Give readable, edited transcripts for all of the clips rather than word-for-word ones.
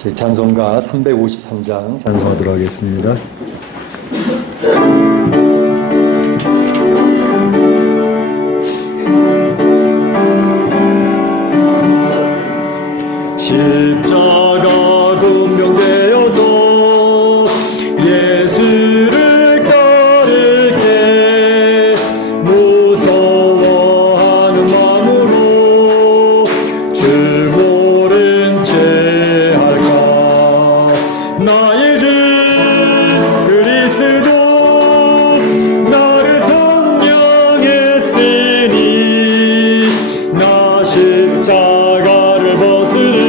저희 찬송가 353장 찬송하도록 하겠습니다. 십자가 군병되어서 예수를 따를 때 무서워하는 마음으로 줄 모른 채 할까. 나의 주 그리스도 나를 성령했으니 나 십자가를 벗으니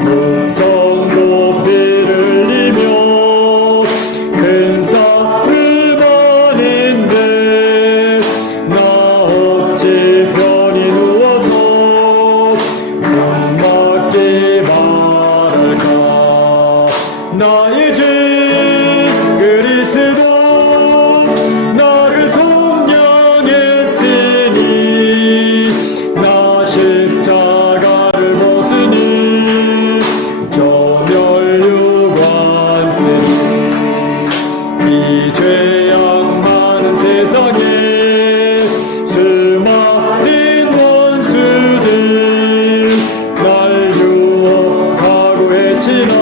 무성 높이를 흘리며 큰 싸움을 벌인데 나 어찌 편히 누워서 숨막기 바랄까. 나의 주 그리스도 나를 성령했으니 나 십자가를 벗으니 이 죄악 많은 세상에 수많은 원수들 날 유혹하고 해치나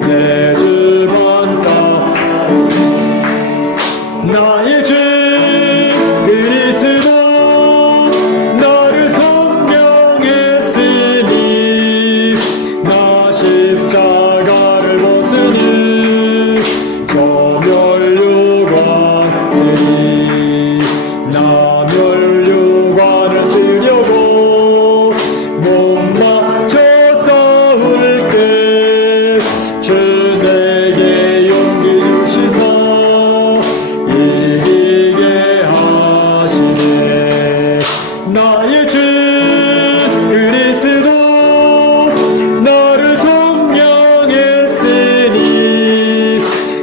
내 주 반다. 나의 주 그리스도 나를 성령했으니 나 십자가를 벗으니 나 멸류관을 쓰려고 못 맞춰 싸울 때 주 내게 용기 주시사 이기게 하시네. 나의 주 그리스도 나를 성령했으니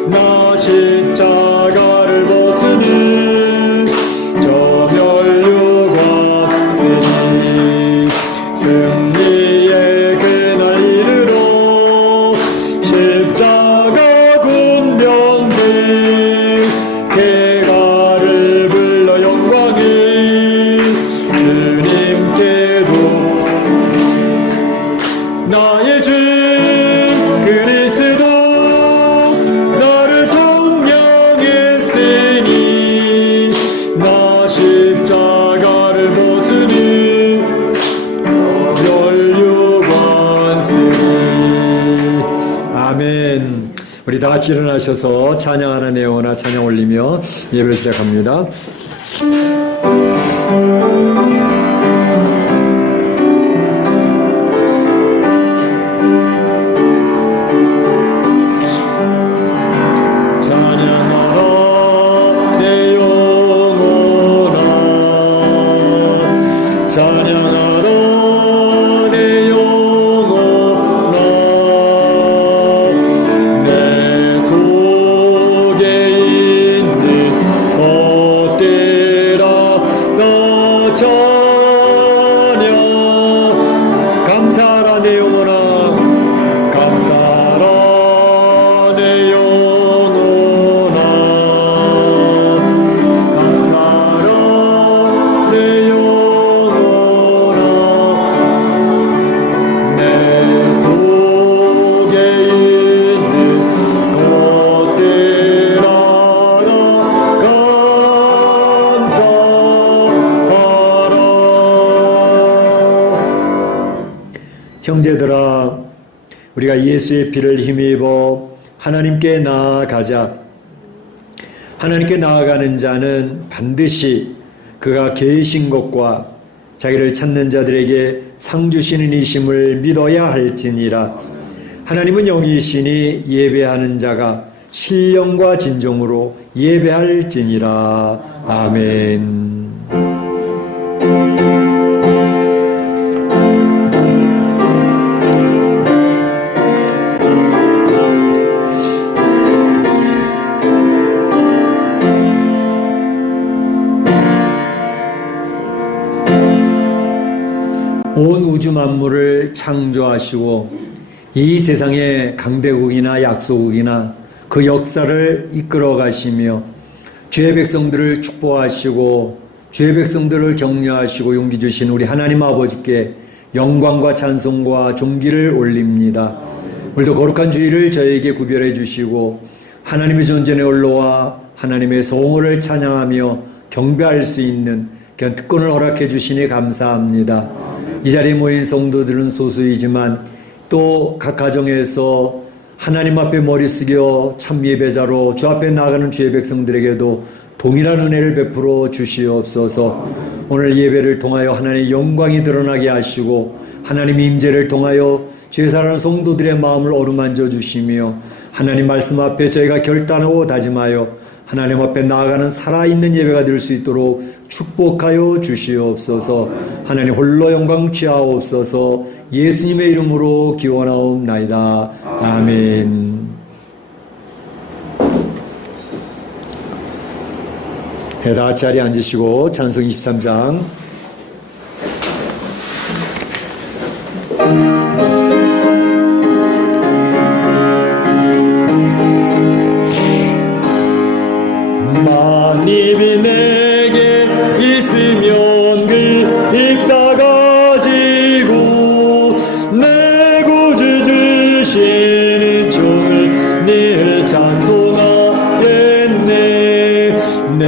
나 십자가를 벗으니 저 멸류관 쓰니 승리의 그날 이르러 십자가 군병들 개가를 불러 영광이 주님께도. 나의 주 그리스도 나를 성령했으니 나 십자가를 벗으니 멸류관 쓰니. 아멘. 우리 다 같이 일어나셔서 찬양하는 내용이나 찬양 올리며 예배를 시작합니다. 찬양하라 내 영혼아 찬양하라 내 영혼아 내 속에 있는 것들아 나 찬양. 감사하라 내 영혼아 감사하라 내 영혼아 감사하라 내 영혼아 내 속에 있는 것들아 나 감사하라. 형제들아 우리가 예수의 피를 힘입어 하나님께 나아가자. 하나님께 나아가는 자는 반드시 그가 계신 것과 자기를 찾는 자들에게 상 주시는 이심을 믿어야 할지니라. 하나님은 영이시니 예배하는 자가 신령과 진정으로 예배할지니라. 아멘. 온 우주 만물을 창조하시고 이 세상의 강대국이나 약소국이나 그 역사를 이끌어 가시며 주의 백성들을 축복하시고 주의 백성들을 격려하시고 용기 주신 우리 하나님 아버지께 영광과 찬송과 존귀를 올립니다. 오늘도 거룩한 주일을 저에게 구별해 주시고 하나님의 존전의 언로와 하나님의 성호를 찬양하며 경배할 수 있는 귀한 특권을 허락해 주시니 감사합니다. 이 자리에 모인 성도들은 소수이지만 또 각 가정에서 하나님 앞에 머리 숙여 참 예배자로 주 앞에 나아가는 주의 백성들에게도 동일한 은혜를 베풀어 주시옵소서. 오늘 예배를 통하여 하나님의 영광이 드러나게 하시고 하나님의 임재를 통하여 주의 사랑하는 성도들의 마음을 어루만져 주시며 하나님 말씀 앞에 저희가 결단하고 다짐하여 하나님 앞에 나아가는 살아있는 예배가 될 수 있도록 축복하여 주시옵소서. 하나님 홀로 영광 취하옵소서. 예수님의 이름으로 기원하옵나이다. 아멘. 네, 다 같이 자리에 앉으시고 찬송 23장 만입이 내게 있으면 그 입 닫아지고 내 구주 주시는 종을 늘 찬송하겠네. 내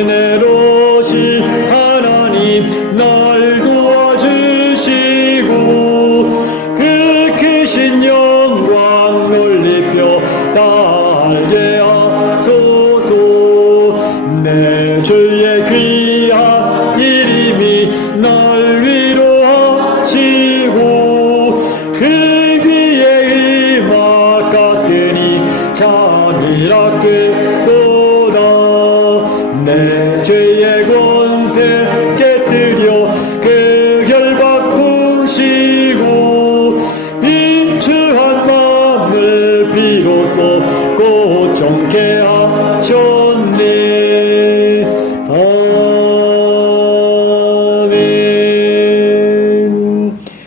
은혜로신 하나님 날 도와주시고 그 크신 영광 놀리며 달게 하소서. 내 주의 귀한 이름이 날 위로하시고 그 귀에 음악 같으니 참이라 끄도다. 내 죄의 권세 깨뜨려 그 결박 부시고 비추한 마음을 비로소 고정케 하셨네. 아멘.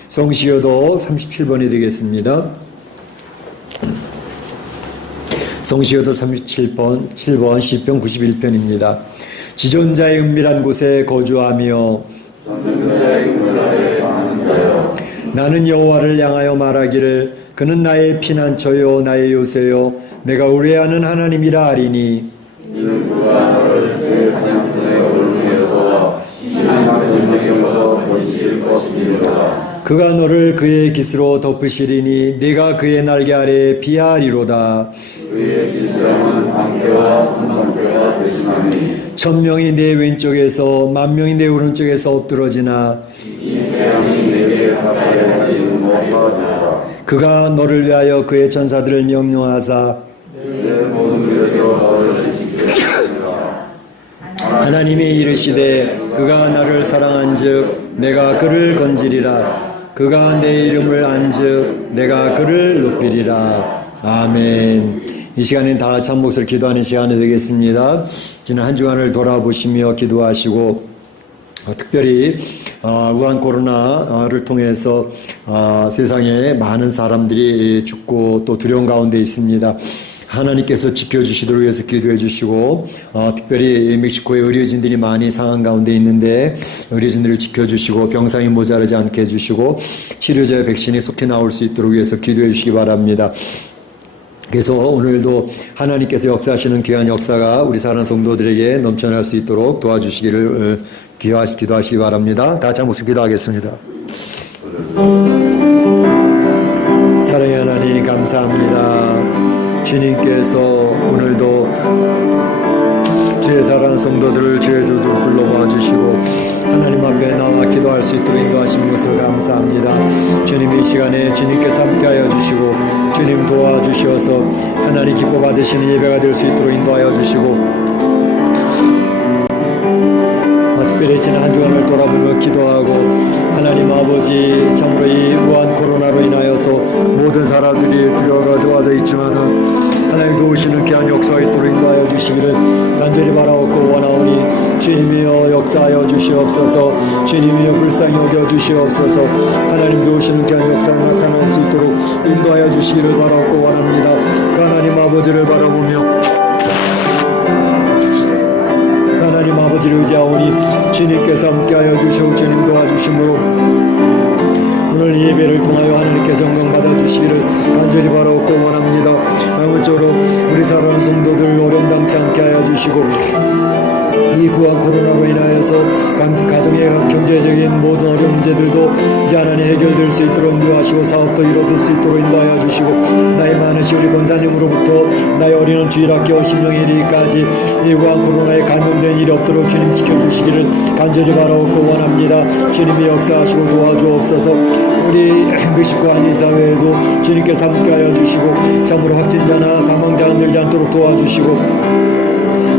성시효도 37번이 되겠습니다. 성시효도 37번 시편 91편입니다. 지존자의 은밀한 곳에 거주하며 나는 여호와를 향하여 말하기를 그는 나의 피난처요 나의 요새요 내가 의뢰하는 하나님이라 하리니. 그가 너를 그의 깃으로 덮으시리니 네가 그의 날개 아래에 피하리로다. 그의 진실함은 방패와 선방패가 되시나니 1000명이 내 왼쪽에서 10,000명이 내 오른쪽에서 엎드러지나 이 재앙이 내게 가까이 하지 못하리라. 그가 너를 위하여 그의 전사들을 명령하사 내 모든 길에서 너를 지키시리라. 하나님이 이르시되 그가 나를 사랑한즉 내가 그를 건지리라. 그가 내 이름을 안즉 내가 그를 높이리라. 아멘. 이 시간엔 다 같이 한 목소리 기도하는 시간이 되겠습니다. 지난 한 주간을 돌아보시며 기도하시고 특별히 우한 코로나를 통해서 세상에 많은 사람들이 죽고 또 두려운 가운데 있습니다. 하나님께서 지켜주시도록 위해서 기도해 주시고 특별히 멕시코에 의료진들이 많이 상한 가운데 있는데 의료진들을 지켜주시고 병상이 모자라지 않게 해주시고 치료제 백신이 속히 나올 수 있도록 위해서 기도해 주시기 바랍니다. 그래서 오늘도 하나님께서 역사하시는 귀한 역사가 우리 사랑하는 성도들에게 넘쳐날 수 있도록 도와주시기를 기도하시기 바랍니다. 다 같이 한 목소리 기도하겠습니다. 사랑의 하나님 감사합니다. 주님께서 오늘도 주의 사랑하는 성도들을 주의 조도 불러와 주시고 하나님 앞에 나와 기도할 수 있도록 인도하신 것을 감사합니다. 주님 이 시간에 주님께서 함께하여 주시고 주님 도와주셔서 하나님 기뻐 받으시는 예배가 될 수 있도록 인도하여 주시고 특별히 지난 한 주간을 돌아보며 기도하고 하나님 아버지, 참으로 이 우한 코로나로 인하여서 모든 사람들이 두려워져 있지만은 하나님 도우시는 귀한 역사가 있도록 인도하여 주시기를 간절히 바라옵고 원하오니 주님이여 역사하여 주시옵소서. 주님이여 불쌍히 여겨 주시옵소서. 하나님 도우시는 귀한 역사가 나타날 수 있도록 인도하여 주시기를 바라옵고 원합니다. 그 하나님 아버지를 바라보며 하나님 아버지를 의지하오니 주님께서 함께하여 주시고 주님 도와주심으로 오늘 이 예배를 통하여 하나님께서 영광 받아주시기를 간절히 바라옵고 원합니다. 아무쪼록 우리 사랑하는 성도들 어려움 당치 않게 하여 주시고 이 구한 코로나로 인하여서 가정의 경제적인 모든 어려운 문제들도 이제 하나님 해결될 수 있도록 인도하시고 사업도 이루어질 수 있도록 인도하여 주시고 나이 많으신 우리 권사님으로부터 나이 어리는 주일학교 신명일까지 이 구한 코로나에 감염된 일이 없도록 주님 지켜주시기를 간절히 바라옵고 원합니다. 주님이 역사하시고 도와주옵소서. 우리 멕시코 한인사회에도 주님께서 함께하여 주시고 참으로 확진자나 사망자가 늘지 않도록 도와주시고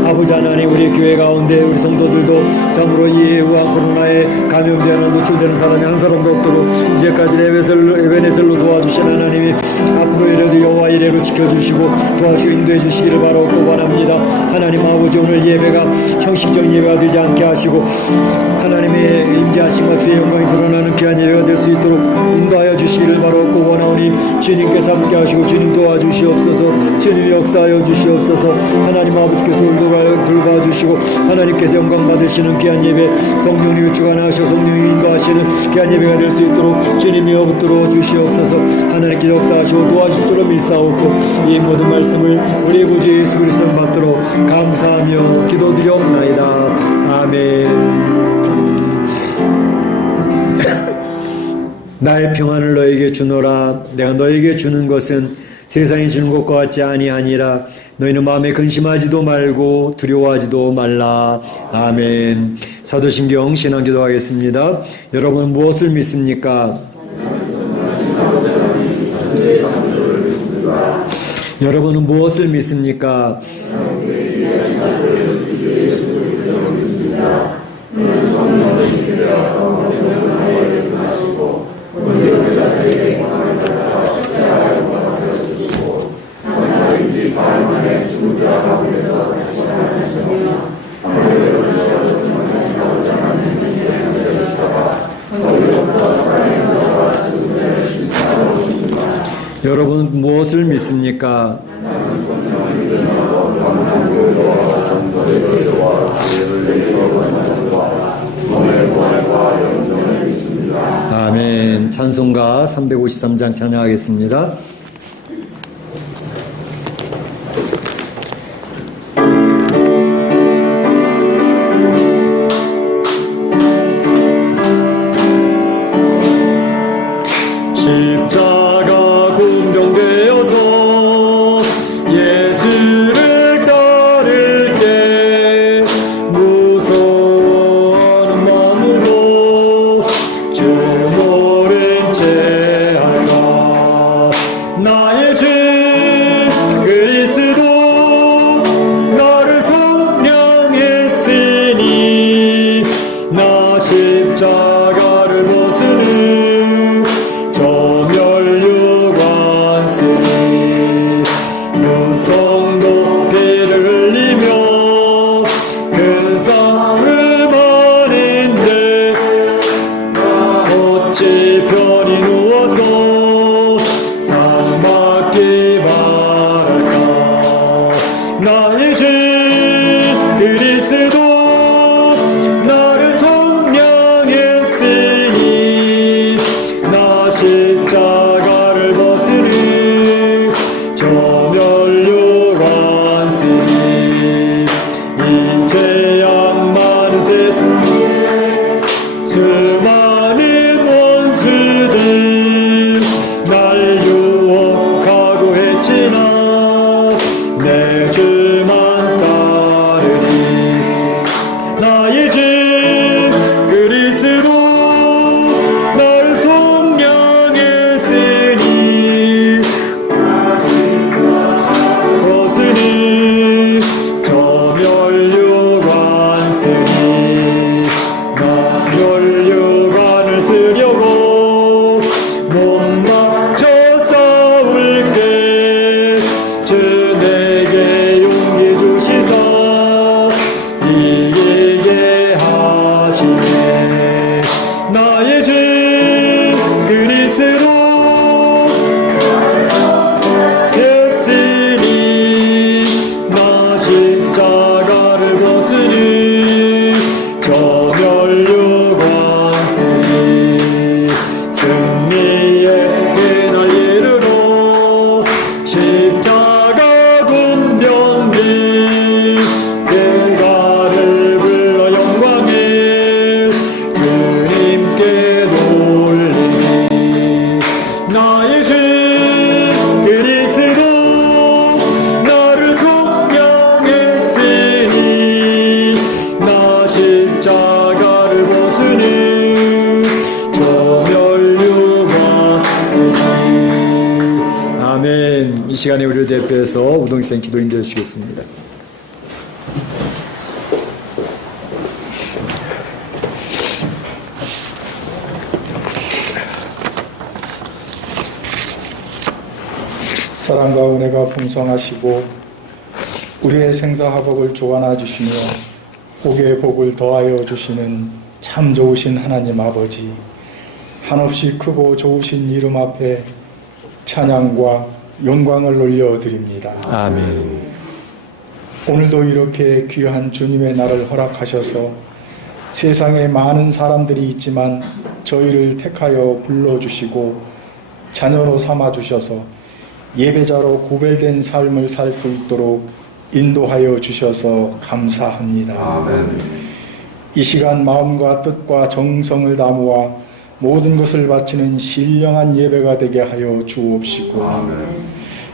아버지 하나님 우리 교회 가운데 우리 성도들도 참으로 이 우한 코로나에 감염되거나 노출되는 사람이 한 사람도 없도록 이제까지 에베네셀로 도와주신 하나님이 앞으로 이래도 여호와 이래로 지켜주시고 도와주시고 인도해 주시기를 바라옵고 원합니다. 하나님 아버지 오늘 예배가 형식적인 예배가 되지 않게 하시고 하나님의 임재하심과 주의 영광이 드러나는 귀한 예배가 될 수 있도록 인도하여 주시기를 바라옵고 원하오니 주님께서 함께 하시고 주님 도와주시옵소서. 주님 역사하여 주시옵소서. 하나님 아버지께서 돌봐주시고 하나님께서 영광 받으시는 귀한 예배 성령님이 주관하시고 성령님이 인도하시는 귀한 예배가 될 수 있도록 주님이여 붙들어 주시옵소서. 하나님께 역사하시고 도와주실 줄로 믿사옵고 이 모든 말씀을 우리 구주 예수 그리스도 받들어 감사하며 기도드리옵나이다. 아멘. 나의 평안을 너에게 주노라. 내가 너에게 주는 것은 세상이 주는 것과 같지 아니하니라. 너희는 마음에 근심하지도 말고 두려워하지도 말라. 아멘. 사도신경 신앙기도 하겠습니다. 여러분 무엇을 믿습니까? 여러분은 무엇을 믿습니까? 여러분 무엇을 믿습니까? 아멘. 찬송가 353장 찬양하겠습니다. 십자가 군병되어서 예수를 따를게 무서워하는 마음으로 주 모른 채 할까. 나의 주 그리스도 나를 속량했으니 나 십자가를 벗으는 유성 높이를 흘리며 큰 싸움 하는데 어찌 편히 누워서 상 받기 바랄까. 나의 주 그리스도 나를 속량했으니 나 십자가를 벗으니 저멸류 완승이 이제야 많은 세상 수많은 원수들 날 유혹하고 했지나 내 주만 따르리. 나의 주 그리스도 나를 속량했으니 벗으니 저멸류관 쓰니 나 멸류관을 쓰려 저멸류관 소리 승리의 그날 이르러 십자가 군병기 대가를 불러 영광에 주님께 돌리리 나의 주 그리스도 나를 속량했으니 나 십자가를 벗으니 저멸류관 소리. 아멘. 이 시간에 우리를 대표해서 우동생 기도 인도해 주시겠습니다. 사랑과 은혜가 풍성하시고 우리의 생사화복을 주관하 주시며 복의 복을 더하여 주시는 참 좋으신 하나님 아버지, 한없이 크고 좋으신 이름 앞에 찬양과 영광을 올려드립니다. 아멘. 오늘도 이렇게 귀한 주님의 날을 허락하셔서 세상에 많은 사람들이 있지만 저희를 택하여 불러주시고 자녀로 삼아주셔서 예배자로 구별된 삶을 살 수 있도록 인도하여 주셔서 감사합니다. 아멘. 이 시간 마음과 뜻과 정성을 다모아 모든 것을 바치는 신령한 예배가 되게 하여 주옵시고 아멘.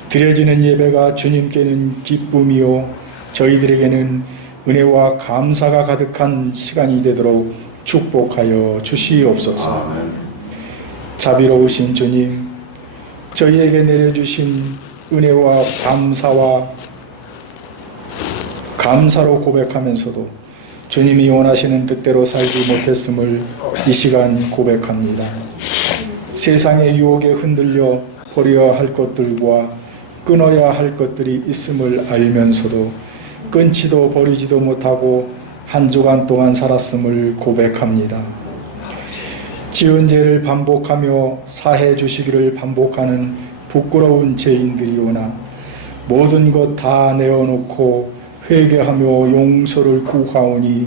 드려지는 예배가 주님께는 기쁨이요 저희들에게는 은혜와 감사가 가득한 시간이 되도록 축복하여 주시옵소서. 아멘. 자비로우신 주님, 저희에게 내려주신 은혜와 감사로 고백하면서도 주님이 원하시는 뜻대로 살지 못했음을 이 시간 고백합니다. 세상의 유혹에 흔들려 버려야 할 것들과 끊어야 할 것들이 있음을 알면서도 끊지도 버리지도 못하고 한 주간 동안 살았음을 고백합니다. 지은 죄를 반복하며 사해 주시기를 반복하는 부끄러운 죄인들이오나 모든 것 다 내어놓고 회개하며 용서를 구하오니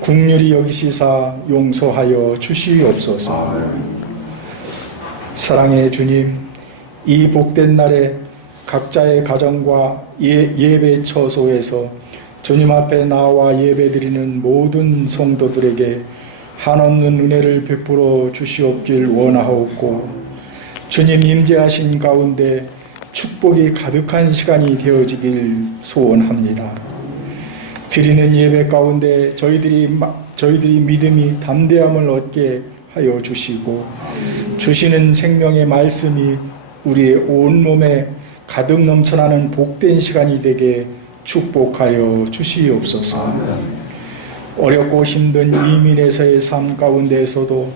긍휼히 여기시사 용서하여 주시옵소서. 사랑의 주님, 이 복된 날에 각자의 가정과 예배 처소에서 주님 앞에 나와 예배드리는 모든 성도들에게 한없는 은혜를 베풀어 주시옵길 원하옵고 주님 임재하신 가운데 축복이 가득한 시간이 되어지길 소원합니다. 드리는 예배 가운데 저희들이 믿음이 담대함을 얻게 하여 주시고 주시는 생명의 말씀이 우리의 온몸에 가득 넘쳐나는 복된 시간이 되게 축복하여 주시옵소서. 어렵고 힘든 이민에서의 삶 가운데에서도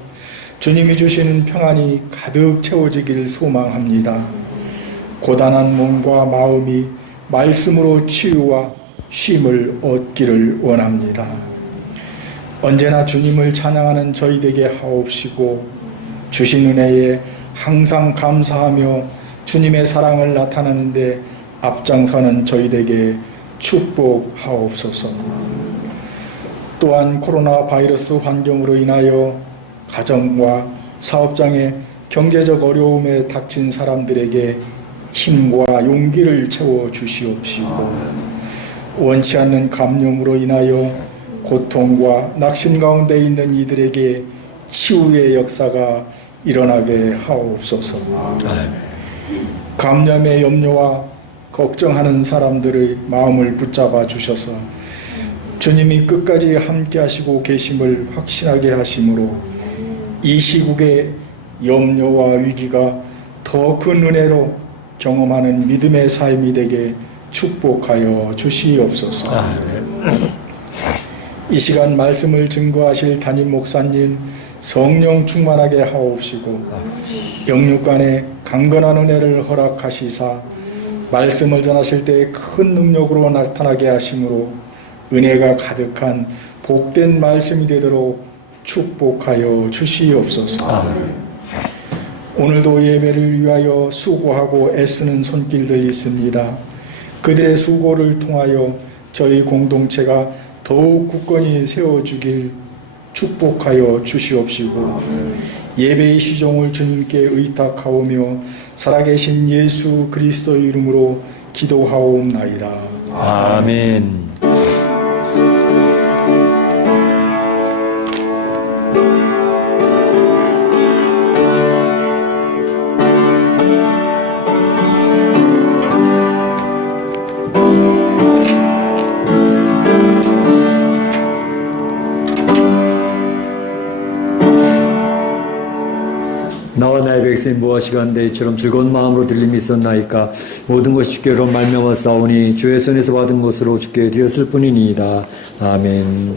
주님이 주시는 평안이 가득 채워지길 소망합니다. 고단한 몸과 마음이 말씀으로 치유와 쉼을 얻기를 원합니다. 언제나 주님을 찬양하는 저희에게 하옵시고 주신 은혜에 항상 감사하며 주님의 사랑을 나타내는데 앞장서는 저희에게 축복하옵소서. 또한 코로나 바이러스 환경으로 인하여 가정과 사업장에 경제적 어려움에 닥친 사람들에게 힘과 용기를 채워 주시옵시고 원치 않는 감염으로 인하여 고통과 낙심 가운데 있는 이들에게 치유의 역사가 일어나게 하옵소서. 감염의 염려와 걱정하는 사람들의 마음을 붙잡아 주셔서 주님이 끝까지 함께 하시고 계심을 확신하게 하심으로 이 시국의 염려와 위기가 더 큰 은혜로 경험하는 믿음의 삶이 되게 축복하여 주시옵소서. 이 시간 말씀을 증거하실 담임 목사님 성령 충만하게 하옵시고 영육간에 강건한 은혜를 허락하시사 말씀을 전하실 때 큰 능력으로 나타나게 하심으로 은혜가 가득한 복된 말씀이 되도록 축복하여 주시옵소서. 오늘도 예배를 위하여 수고하고 애쓰는 손길들이 있습니다. 그들의 수고를 통하여 저희 공동체가 더욱 굳건히 세워주길 축복하여 주시옵시고 예배의 시종을 주님께 의탁하오며 살아계신 예수 그리스도의 이름으로 기도하옵나이다. 아멘. 나와 나의 백성이 무엇이간데 이처럼 즐거운 마음으로 들림이 있었나이까. 모든 것이 주께로 말미암아 싸우니 주의 손에서 받은 것으로 주께 드렸을 뿐이니이다. 아멘.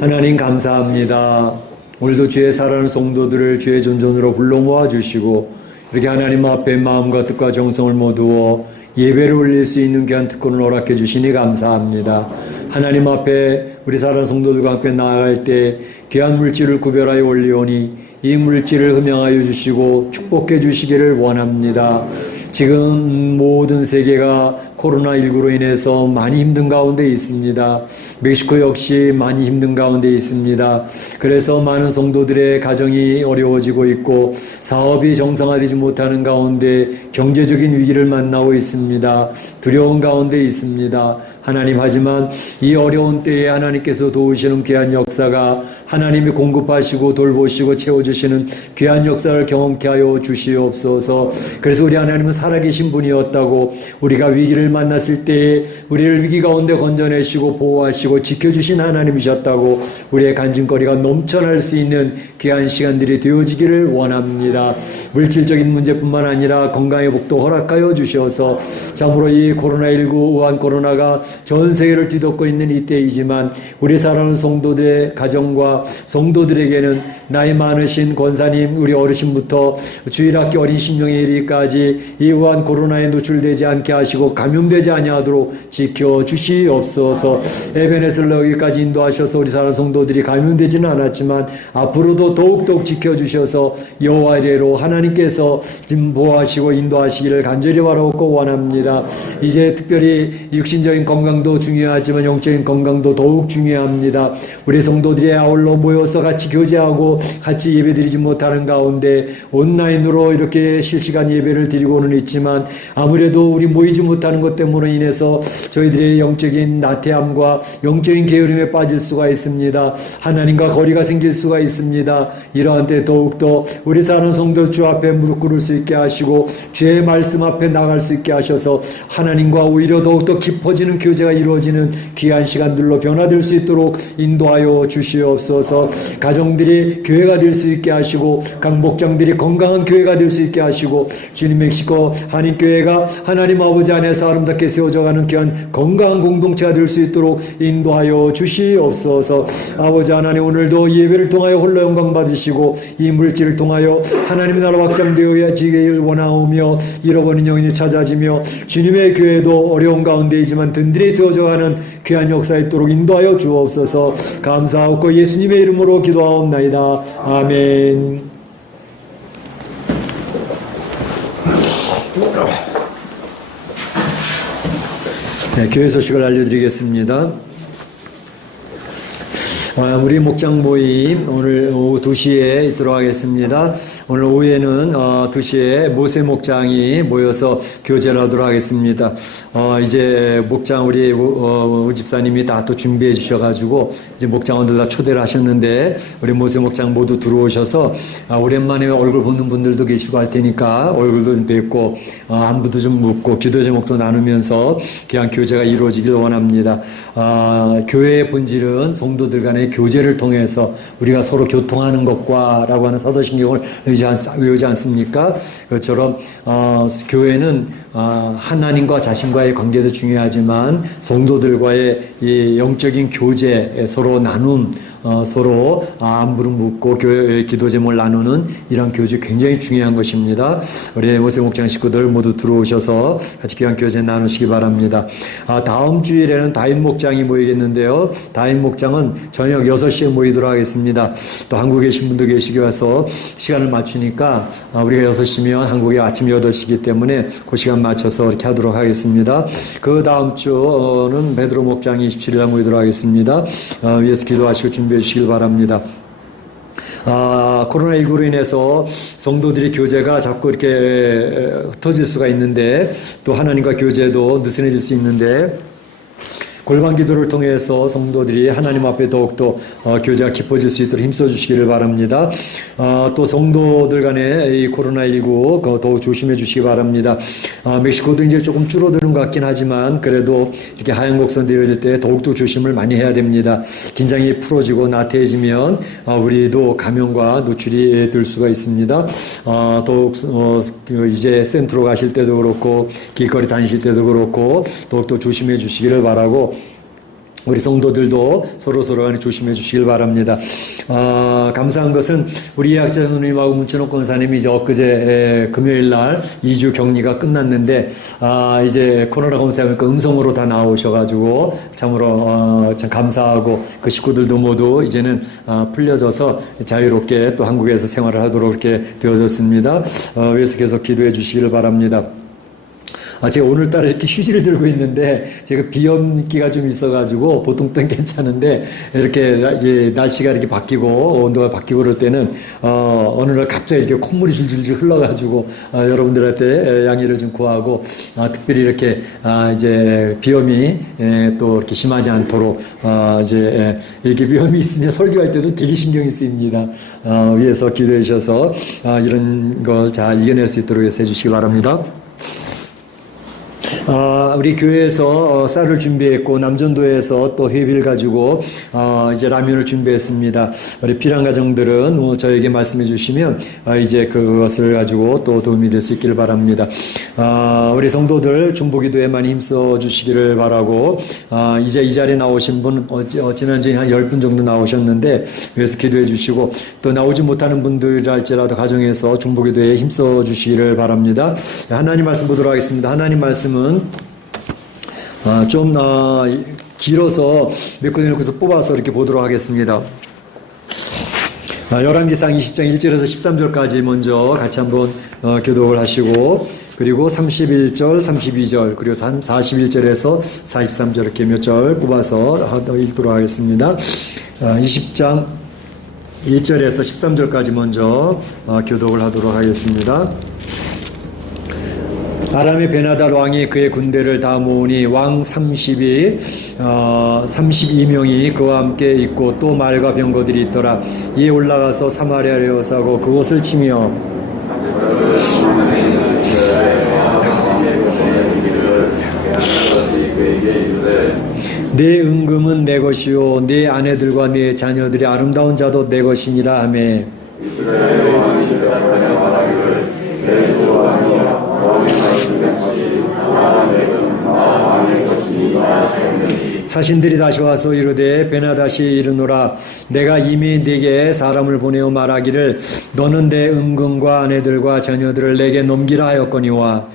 하나님 감사합니다. 오늘도 주의 사랑하는 성도들을 주의 존전으로 불러 모아주시고 이렇게 하나님 앞에 마음과 뜻과 정성을 모두어 예배를 올릴 수 있는 귀한 특권을 허락해 주시니 감사합니다. 하나님 앞에 우리 사랑하는 성도들과 함께 나아갈 때 귀한 물질을 구별하여 올리오니 이 물질을 흠양하여 주시고 축복해 주시기를 원합니다. 지금 모든 세계가 코로나19로 인해서 많이 힘든 가운데 있습니다. 멕시코 역시 많이 힘든 가운데 있습니다. 그래서 많은 성도들의 가정이 어려워지고 있고 사업이 정상화되지 못하는 가운데 경제적인 위기를 만나고 있습니다. 두려운 가운데 있습니다. 하나님, 하지만 이 어려운 때에 하나님께서 도우시는 귀한 역사가 하나님이 공급하시고 돌보시고 채워주시는 귀한 역사를 경험케 하여 주시옵소서. 그래서 우리 하나님은 살아계신 분이었다고, 우리가 위기를 만났을 때에 우리를 위기 가운데 건져내시고 보호하시고 지켜주신 하나님이셨다고 우리의 간증거리가 넘쳐날 수 있는 귀한 시간들이 되어지기를 원합니다. 물질적인 문제뿐만 아니라 건강의 복도 허락하여 주셔서 참으로 이 코로나19 우한 코로나가 전 세계를 뒤덮고 있는 이때이지만 우리 사랑하는 성도들의 가정과 성도들에게는 나이 많으신 권사님, 우리 어르신부터 주일학교 어린 심령에 이르기까지 이 우한 코로나에 노출되지 않게 하시고 감염되지 아니하도록 지켜주시옵소서. 에베네스를 여기까지 인도하셔서 우리 사랑하는 성도들이 감염되지는 않았지만 앞으로도 더욱더욱 지켜주셔서 여호와 이레로 하나님께서 지금 보호하시고 인도하시기를 간절히 바라고 원합니다. 이제 특별히 육신적인 건강도 중요하지만 영적인 건강도 더욱 중요합니다. 우리 성도들이 아울러 모여서 같이 교제하고 같이 예배드리지 못하는 가운데 온라인으로 이렇게 실시간 예배를 드리고는 있지만 아무래도 우리 모이지 못하는 것 때문으로 인해서 저희들의 영적인 나태함과 영적인 게으름에 빠질 수가 있습니다. 하나님과 거리가 생길 수가 있습니다. 이러한 때 더욱더 우리 사는 성도 주 앞에 무릎 꿇을 수 있게 하시고 주의 말씀 앞에 나갈 수 있게 하셔서 하나님과 오히려 더욱더 깊어지는 교제가 이루어지는 귀한 시간들로 변화될 수 있도록 인도하여 주시옵소서. 가정들이 교회가 될 수 있게 하시고 각 목장들이 건강한 교회가 될 수 있게 하시고 주님, 멕시코 한인교회가 하나님 아버지 안에서 아름답게 세워져가는 귀한 건강한 공동체가 될 수 있도록 인도하여 주시옵소서. 아버지 하나님, 오늘도 예배를 통하여 홀로 영광 받으시고 이 물질을 통하여 하나님의 나라 확장되어지길 원하오며 잃어버린 영혼이 찾아지며 주님의 교회도 어려운 가운데이지만 든든히 세워져가는 귀한 역사 있도록 인도하여 주옵소서. 감사하고 예수님의 이름으로 기도하옵나이다. 아멘. 네, 교회 소식을 알려드리겠습니다. 우리 목장 모임 오늘 오후 2시에 있도록 하겠습니다. 오늘 오후에는 2시에 모세 목장이 모여서 교제를 하도록 하겠습니다. 이제 목장 우리 우 집사님이 다 또 준비해 주셔가지고 이제 목장원들 다 초대를 하셨는데 우리 모세 목장 모두 들어오셔서 오랜만에 얼굴 보는 분들도 계시고 할 테니까 얼굴도 좀 뵙고 안부도 좀 묻고 기도 제목도 나누면서 귀한 교제가 이루어지길 원합니다. 교회의 본질은 성도들 간의 교제를 통해서 우리가 서로 교통하는 것과 라고 하는 사도신경을 외우지 않습니까? 그것처럼 교회는 하나님과 자신과의 관계도 중요하지만 성도들과의 이 영적인 교제, 서로 나눔, 서로 안부를 묻고 교회 기도 제목을 나누는 이런 교제 굉장히 중요한 것입니다. 우리 모세 목장 식구들 모두 들어오셔서 같이 귀한 교제 나누시기 바랍니다. 다음 주일에는 다임 목장이 모이겠는데요. 다임 목장은 저녁 6시에 모이도록 하겠습니다. 또 한국에 계신 분도 계시기 와서 시간을 맞추니까 우리가 6시면 한국이 아침 8시이기 때문에 그 시간 맞춰서 이렇게 하도록 하겠습니다. 그 다음 주는 베드로 목장이 27일에 모이도록 하겠습니다. 위에서 기도하시고 준비해 주시길 바랍니다. 코로나19로 인해서 성도들의 교제가 자꾸 이렇게 흩어질 수가 있는데 또 하나님과 교제도 느슨해질 수 있는데 골방 기도를 통해서 성도들이 하나님 앞에 더욱더 교제가 깊어질 수 있도록 힘써 주시기를 바랍니다. 또 성도들 간에 이 코로나19 더욱 조심해 주시기 바랍니다. 멕시코도 이제 조금 줄어드는 것 같긴 하지만 그래도 이렇게 하얀 곡선 되어질 때 더욱더 조심을 많이 해야 됩니다. 긴장이 풀어지고 나태해지면 우리도 감염과 노출이 될 수가 있습니다. 더욱 이제 센터로 가실 때도 그렇고 길거리 다니실 때도 그렇고 더욱더 조심해 주시기를 바라고 우리 성도들도 서로 간에 조심해 주시길 바랍니다. 감사한 것은 우리 예약자 선생님하고 문천옥 권사님이 이제 엊그제 금요일 날 2주 격리가 끝났는데 이제 코로나 검사하니까 음성으로 다 나오셔가지고 참으로 참 감사하고 그 식구들도 모두 이제는 풀려져서 자유롭게 또 한국에서 생활을 하도록 이렇게 되어졌습니다. 위에서 계속 기도해 주시기를 바랍니다. 제가 오늘따라 이렇게 휴지를 들고 있는데 제가 비염기가 좀 있어가지고 보통 때는 괜찮은데 이렇게 날씨가 이렇게 바뀌고 온도가 바뀌고 그럴 때는 어느 날 갑자기 이렇게 콧물이 줄줄줄 흘러가지고 여러분들한테 양해를 좀 구하고 특별히 이렇게 이제 비염이 또 이렇게 심하지 않도록 이제 이렇게 비염이 있으면 설교할 때도 되게 신경이 쓰입니다. 위에서 기도해 주셔서 이런 걸 잘 이겨낼 수 있도록 해서 해주시기 바랍니다. 우리 교회에서 쌀을 준비했고 남전도에서 또 회비를 가지고 이제 라면을 준비했습니다. 우리 필요한 가정들은 저에게 말씀해 주시면 이제 그것을 가지고 또 도움이 될 수 있기를 바랍니다. 우리 성도들 중보기도에 많이 힘써 주시기를 바라고 이제 이 자리에 나오신 분 지난주에 한 10분 정도 나오셨는데 그래서 기도해 주시고 또 나오지 못하는 분들할지라도 가정에서 중보기도에 힘써 주시기를 바랍니다. 하나님 말씀 보도록 하겠습니다. 하나님 말씀은 좀 길어서 몇 군데를 그래서 뽑아서 이렇게 보도록 하겠습니다. 열왕기상 20장 1절에서 13절까지 먼저 같이 한번 교독을 하시고 그리고 31절, 32절 그리고 41절에서 43절 이렇게 몇 절 뽑아서 읽도록 하겠습니다. 20장 1절에서 13절까지 먼저 교독을 하도록 하겠습니다. 아람의 베나달 왕이 그의 군대를 다 모으니 왕 32명이 그와 함께 있고 또 말과 병거들이 있더라. 이에 올라가서 사마리아를 사고 그곳을 치며 내 은금은 내 것이요 내 아내들과 내 자녀들이 아름다운 자도 내 것이니라 하매 사신들이 다시 와서 이르되 베나다시 이르노라 내가 이미 네게 사람을 보내어 말하기를 너는 내 은금과 아내들과 자녀들을 내게 넘기라 하였거니와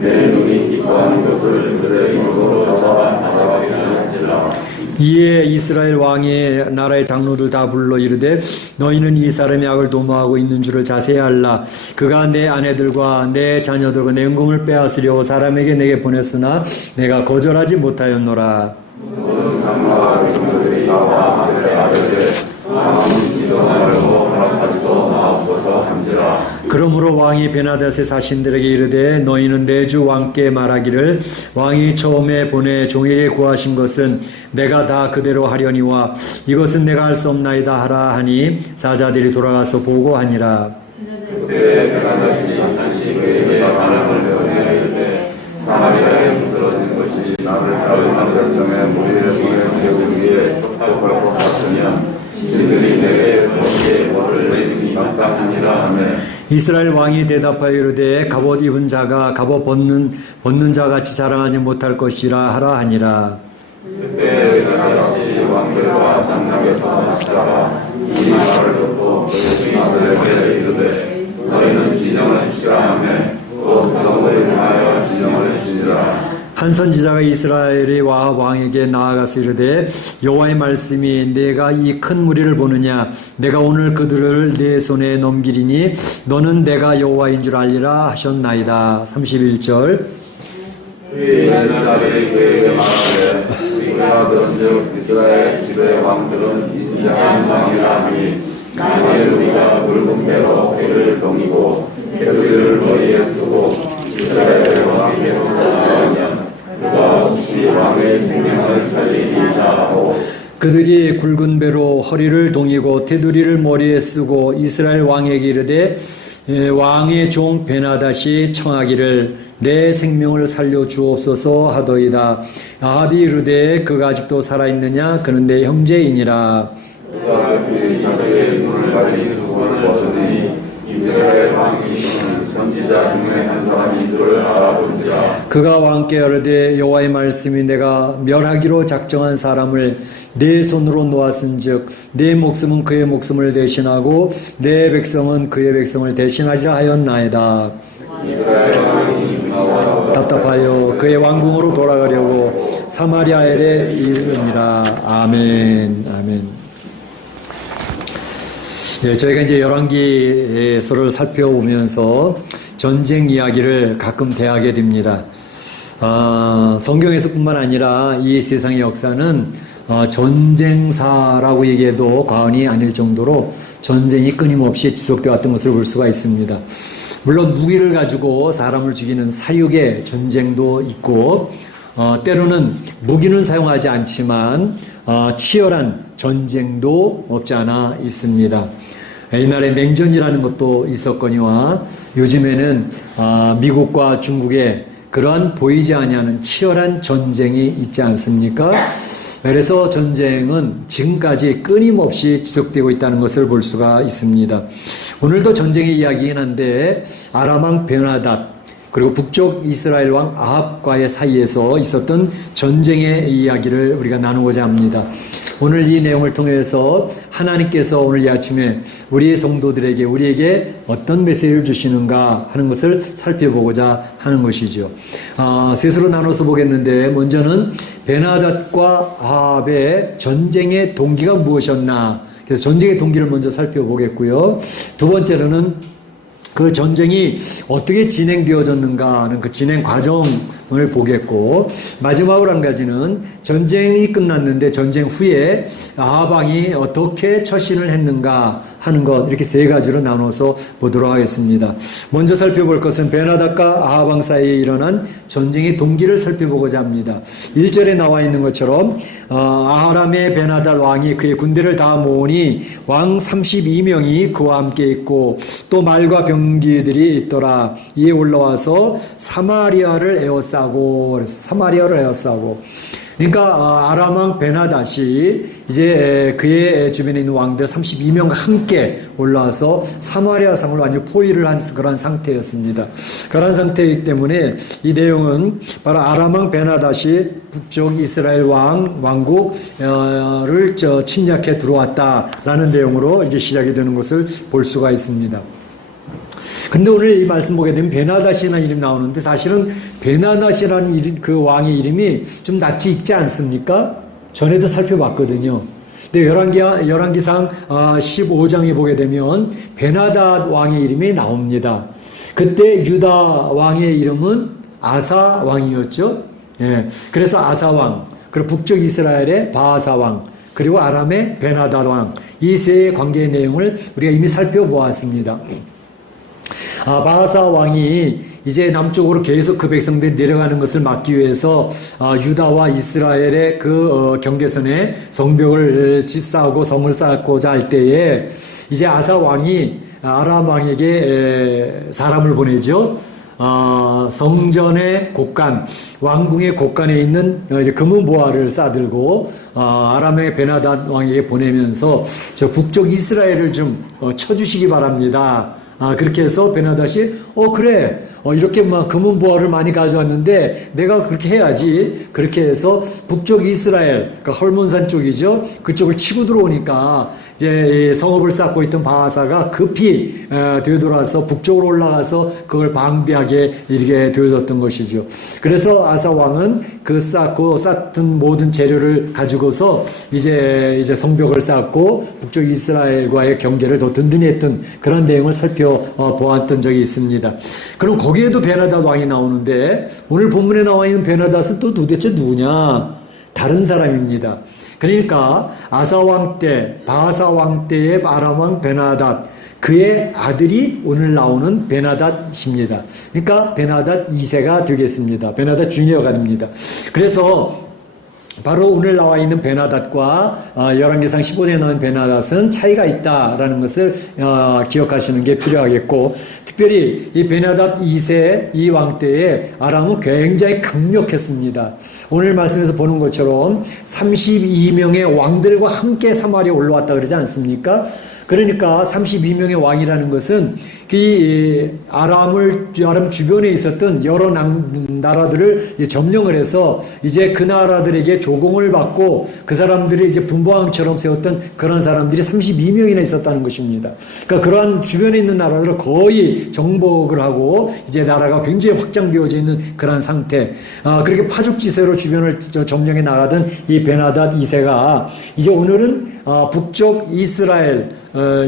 내 눈이 기뻐하는 것을 그들의 입으로 잡아 나가리라 이에 이스라엘 왕이 나라의 장로들 다 불러 이르되 너희는 이 사람의 악을 도모하고 있는 줄을 자세히 알라. 그가 내 아내들과 내 자녀들과 내 은금을 빼앗으려고 사람에게 내게 보냈으나 내가 거절하지 못하였노라. 그러므로 왕이 베나닷의 사신들에게 이르되 너희는 내 주 왕께 말하기를 왕이 처음에 보내 종에게 구하신 것은 내가 다 그대로 하려니와 이것은 내가 할 수 없나이다 하라 하니 사자들이 돌아가서 보고하니라. 그때 베나닷이 다시 그에게 사람을 보내 이르되 사마리아에 묻어진 것이 나를 따르는 백성의 무리의 손에 들고 위에 촉촉할 것 같으면 이들이 내게 너희의 벌을 내리기 마땅하니라 하매 이스라엘 왕이 대답하여 이르되 갑옷 입은 자가 갑옷 벗는 자 같이 자랑하지 못할 것이라 하라 하니라. 그때 베나닷이 왕들과 장락에서 찾아가 이 말을 듣고 그들에게 이르되 너희는 진영을 치라 하매 또 성을 향하여 진영을 치니라. 한 선지자가 이스라엘의 왕에게 나아가서 이르되 여호와의 말씀이 내가 이 큰 무리를 보느냐 내가 오늘 그들을 내 손에 넘기리니 너는 내가 여호와인 줄 알리라 하셨나이다. 31절. 베나닷이 그에게 말하되 우리가 그런즉 이스라엘 집의 왕들은 인자한 왕이라 하니 만일 우리가 붉은 배로 배를 동이고 배를 머리에 쓰고 이스라엘 왕에게로 돌아가면 그가 혹시 왕의 생명을 살리리자 하고 그들이 굵은 배로 허리를 동이고 테두리를 머리에 쓰고 이스라엘 왕에게 이르되 왕의 종 베나닷이 청하기를 내 생명을 살려 주옵소서 하더이다. 아합이 이르되 그가 아직도 살아있느냐 그는 내 형제이니라. 그가 그의 자기의 눈을 가리니 두 번을 벗으니 이스라엘 왕이 선지자 중에 한 사람인 줄을 알아본지라. 그가 왕께 이르되 여호와의 말씀이 내가 멸하기로 작정한 사람을 내 손으로 놓았은즉 내 목숨은 그의 목숨을 대신하고 내 백성은 그의 백성을 대신하리라 하였나이다. 이스라엘 왕이 답답하여 그의 왕궁으로 돌아가려고 사마리아엘에 이르니라. 아멘. 아멘. 예, 저희가 이제 열왕기서를 살펴보면서 전쟁 이야기를 가끔 대하게 됩니다. 성경에서뿐만 아니라 이 세상의 역사는 전쟁사라고 얘기해도 과언이 아닐 정도로 전쟁이 끊임없이 지속되어 왔던 것을 볼 수가 있습니다. 물론 무기를 가지고 사람을 죽이는 사육의 전쟁도 있고 때로는 무기는 사용하지 않지만 치열한 전쟁도 없지 않아 있습니다. 옛날에 냉전이라는 것도 있었거니와 요즘에는 미국과 중국의 그러한 보이지 아니하는 치열한 전쟁이 있지 않습니까? 그래서 전쟁은 지금까지 끊임없이 지속되고 있다는 것을 볼 수가 있습니다. 오늘도 전쟁의 이야기이긴 한데 아람 왕 베나닷 그리고 북쪽 이스라엘 왕 아합과의 사이에서 있었던 전쟁의 이야기를 우리가 나누고자 합니다. 오늘 이 내용을 통해서 하나님께서 오늘 이 아침에 우리 성도들에게 우리에게 어떤 메시지를 주시는가 하는 것을 살펴보고자 하는 것이죠. 셋으로 나눠서 보겠는데 먼저는 베나닷과 아합의 전쟁의 동기가 무엇이었나, 그래서 전쟁의 동기를 먼저 살펴보겠고요. 두 번째로는 그 전쟁이 어떻게 진행되어졌는가 하는 그 진행 과정을 보겠고, 마지막으로 한 가지는 전쟁이 끝났는데 전쟁 후에 아합 왕이 어떻게 처신을 했는가 하는 것, 이렇게 세 가지로 나눠서 보도록 하겠습니다. 먼저 살펴볼 것은 베나닷과 아합 왕 사이에 일어난 전쟁의 동기를 살펴보고자 합니다. 1절에 나와 있는 것처럼 아람의 베나닷 왕이 그의 군대를 다 모으니 왕 32명이 그와 함께 있고 또 말과 병기들이 있더라. 이에 올라와서 사마리아를 에워싸고, 그래서 사마리아를 에워싸고, 그러니까 아람 왕 베나닷이 이제 그의 주변에 있는 왕들 32명과 함께 올라와서 사마리아 성을 완전히 포위를 한 그런 상태였습니다. 그런 상태이기 때문에 이 내용은 바로 아람 왕 베나닷이 북쪽 이스라엘 왕국을 침략해 들어왔다라는 내용으로 이제 시작이 되는 것을 볼 수가 있습니다. 근데 오늘 이 말씀 보게 되면 베나닷이라는 이름이 나오는데 사실은 베나닷이라는 그 왕의 이름이 좀 낯이 익지 않습니까? 전에도 살펴봤거든요. 근데 열왕기상 15장에 보게 되면 베나닷 왕의 이름이 나옵니다. 그때 유다 왕의 이름은 아사 왕이었죠. 예. 그래서 아사 왕, 그리고 북쪽 이스라엘의 바하사 왕, 그리고 아람의 베나닷 왕, 이 세 관계의 내용을 우리가 이미 살펴보았습니다. 바하사 왕이 이제 남쪽으로 계속 그 백성들이 내려가는 것을 막기 위해서 유다와 이스라엘의 그 경계선에 성벽을 쌓고 성을 쌓고자 할 때에 이제 아사 왕이 아람 왕에게 사람을 보내죠. 성전의 곳간, 왕궁의 곳간에 있는 이제 금은 보화를 싸들고 아람의 베나닷 왕에게 보내면서 저 북쪽 이스라엘을 좀 쳐주시기 바랍니다. 그렇게 해서 베나닷이 그래, 이렇게 막 금은 보화를 많이 가져왔는데 내가 그렇게 해야지. 그렇게 해서 북쪽 이스라엘, 그러니까 헐몬산 쪽이죠. 그쪽을 치고 들어오니까 이제 성읍을 쌓고 있던 바하사가 급히 되돌아서 북쪽으로 올라가서 그걸 방비하게 이렇게 되어졌던 것이죠. 그래서 아사 왕은 그 쌓던 모든 재료를 가지고서 이제 성벽을 쌓고 북쪽 이스라엘과의 경계를 더 든든히 했던 그런 내용을 살펴보았던 적이 있습니다. 그럼 거기에도 베나닷 왕이 나오는데 오늘 본문에 나와 있는 베나닷은 또 도대체 누구냐? 다른 사람입니다. 그러니까 아사 왕 때, 바하사 왕 때의 아람 왕 베나닷, 그의 아들이 오늘 나오는 베나닷입니다. 그러니까 베나닷 2세가 되겠습니다. 베나닷 주니어가 됩니다. 그래서 바로 오늘 나와 있는 베나닷과 열왕기상 15장에 나온 베나닷은 차이가 있다라는 것을 기억하시는 게 필요하겠고, 특별히 이 베나닷 2세 이 왕 때에 아람은 굉장히 강력했습니다. 오늘 말씀에서 보는 것처럼 32명의 왕들과 함께 사마리아에 올라왔다 그러지 않습니까? 그러니까 32명의 왕이라는 것은 이 아람 주변에 있었던 여러 나라들을 점령을 해서 이제 그 나라들에게 조공을 받고 그 사람들이 이제 분봉왕처럼 세웠던 그런 사람들이 32명이나 있었다는 것입니다. 그러니까 그러한 주변에 있는 나라들을 거의 정복을 하고 이제 나라가 굉장히 확장되어져 있는 그런 상태. 그렇게 파죽지세로 주변을 점령해 나가던 이 베나닷 2세가 이제 오늘은 북쪽 이스라엘,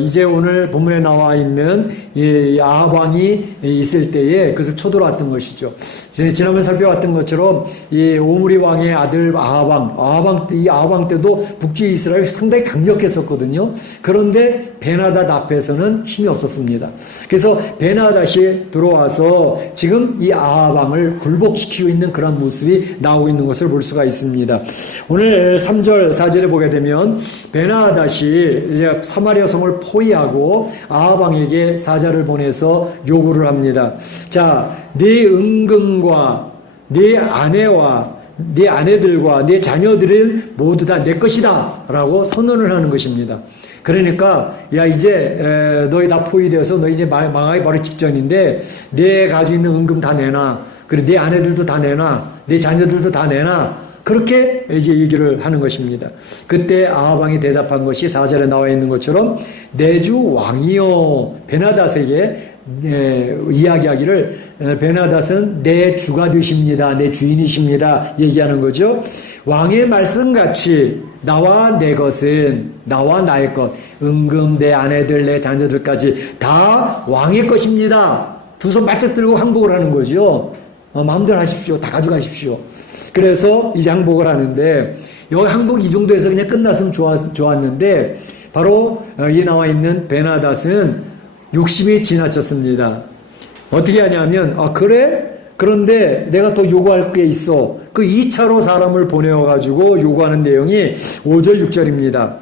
이제 오늘 본문에 나와 있는 이 아합 왕이 있을 때에 그것을 쳐들어왔던 것이죠. 지난번에 살펴봤던 것처럼 이 오므리 왕의 아들 아합 왕 때도 북쪽 이스라엘이 상당히 강력했었거든요. 그런데 베나닷 앞에서는 힘이 없었습니다. 그래서 베나닷이 들어와서 지금 이 아합 왕을 굴복시키고 있는 그런 모습이 나오고 있는 것을 볼 수가 있습니다. 오늘 3절 4절에 보게 되면 베나닷이 이제 사마리아 성을 포위하고 아합 왕에게 사자를 보내서 요구를 합니다. 자, 네 은금과 네 아내와 네 아내들과 네 자녀들은 모두 다 내 것이다 라고 선언을 하는 것입니다. 그러니까 야 이제 너희 다 포위되어서 너희 이제 망하기 바로 직전인데 내 가지고 있는 은금 다 내놔. 그리고 네 아내들도 다 내놔. 네 자녀들도 다 내놔. 그렇게 이제 얘기를 하는 것입니다. 그때 아합 왕이 대답한 것이 4절에 나와 있는 것처럼 내 주 왕이요, 베나닷에게 이야기하기를 베나닷은 내 주가 되십니다. 내 주인이십니다. 얘기하는 거죠. 왕의 말씀같이 나와 내 것은, 나와 나의 것, 은금, 내 아내들, 내 자녀들까지 다 왕의 것입니다. 두 손 바짝 들고 항복을 하는 거죠. 마음대로 하십시오. 다 가져가십시오. 그래서 이제 항복을 하는데, 여기 항복 이 정도에서 그냥 끝났으면 좋았는데, 바로 여기 나와 있는 베나닷은 욕심이 지나쳤습니다. 어떻게 하냐면, 그래? 그런데 내가 또 요구할 게 있어. 그 2차로 사람을 보내어가지고 요구하는 내용이 5절, 6절입니다.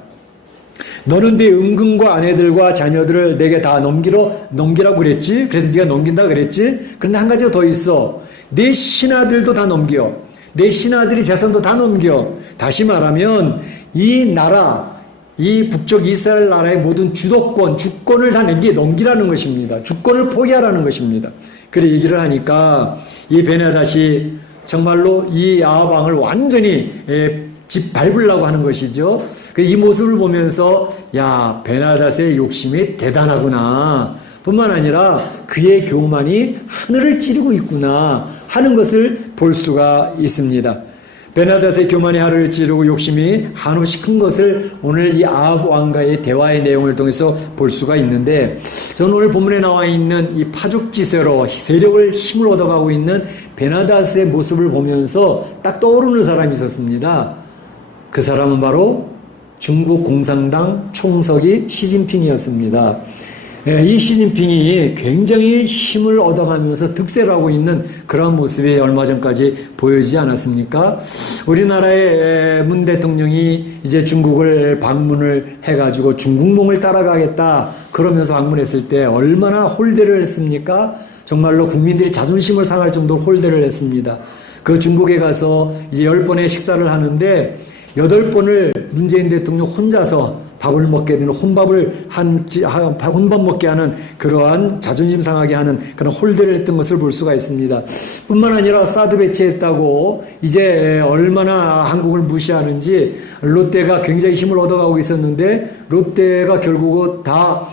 너는 네 은금과 아내들과 자녀들을 내게 다 넘기라고 그랬지? 그래서 네가 넘긴다 그랬지? 근데 한 가지가 더 있어. 네 신하들도 다 넘겨. 내 신하들이 재산도 다 넘겨. 다시 말하면 이 나라, 이 북쪽 이스라엘 나라의 모든 주권을 다 넘기라는 것입니다. 주권을 포기하라는 것입니다. 그래 얘기를 하니까 이 베나닷이 정말로 이 아합 왕을 완전히 짓밟으려고 하는 것이죠. 이 모습을 보면서 야, 베나닷의 욕심이 대단하구나. 뿐만 아니라 그의 교만이 하늘을 찌르고 있구나 하는 것을 볼 수가 있습니다. 베나닷의 교만의 하루를 찌르고 욕심이 한없이 큰 것을 오늘 이 아합 왕과의 대화의 내용을 통해서 볼 수가 있는데, 저는 오늘 본문에 나와 있는 이 파죽지세로 세력을 힘을 얻어가고 있는 베나닷의 모습을 보면서 딱 떠오르는 사람이 있었습니다. 그 사람은 바로 중국 공산당 총석이 시진핑이었습니다. 이 시진핑이 굉장히 힘을 얻어가면서 득세를 하고 있는 그런 모습이 얼마 전까지 보여지지 않았습니까? 우리나라의 문 대통령이 이제 중국을 방문을 해가지고 중국몽을 따라가겠다 그러면서 방문했을 때 얼마나 홀대를 했습니까? 정말로 국민들이 자존심을 상할 정도로 홀대를 했습니다. 그 중국에 가서 이제 10번의 식사를 하는데 8번을 문재인 대통령 혼자서 밥을 먹게 되는 혼밥 먹게 하는 그러한 자존심 상하게 하는 그런 홀대를 했던 것을 볼 수가 있습니다. 뿐만 아니라 사드 배치했다고 이제 얼마나 한국을 무시하는지 롯데가 굉장히 힘을 얻어가고 있었는데 롯데가 결국은 다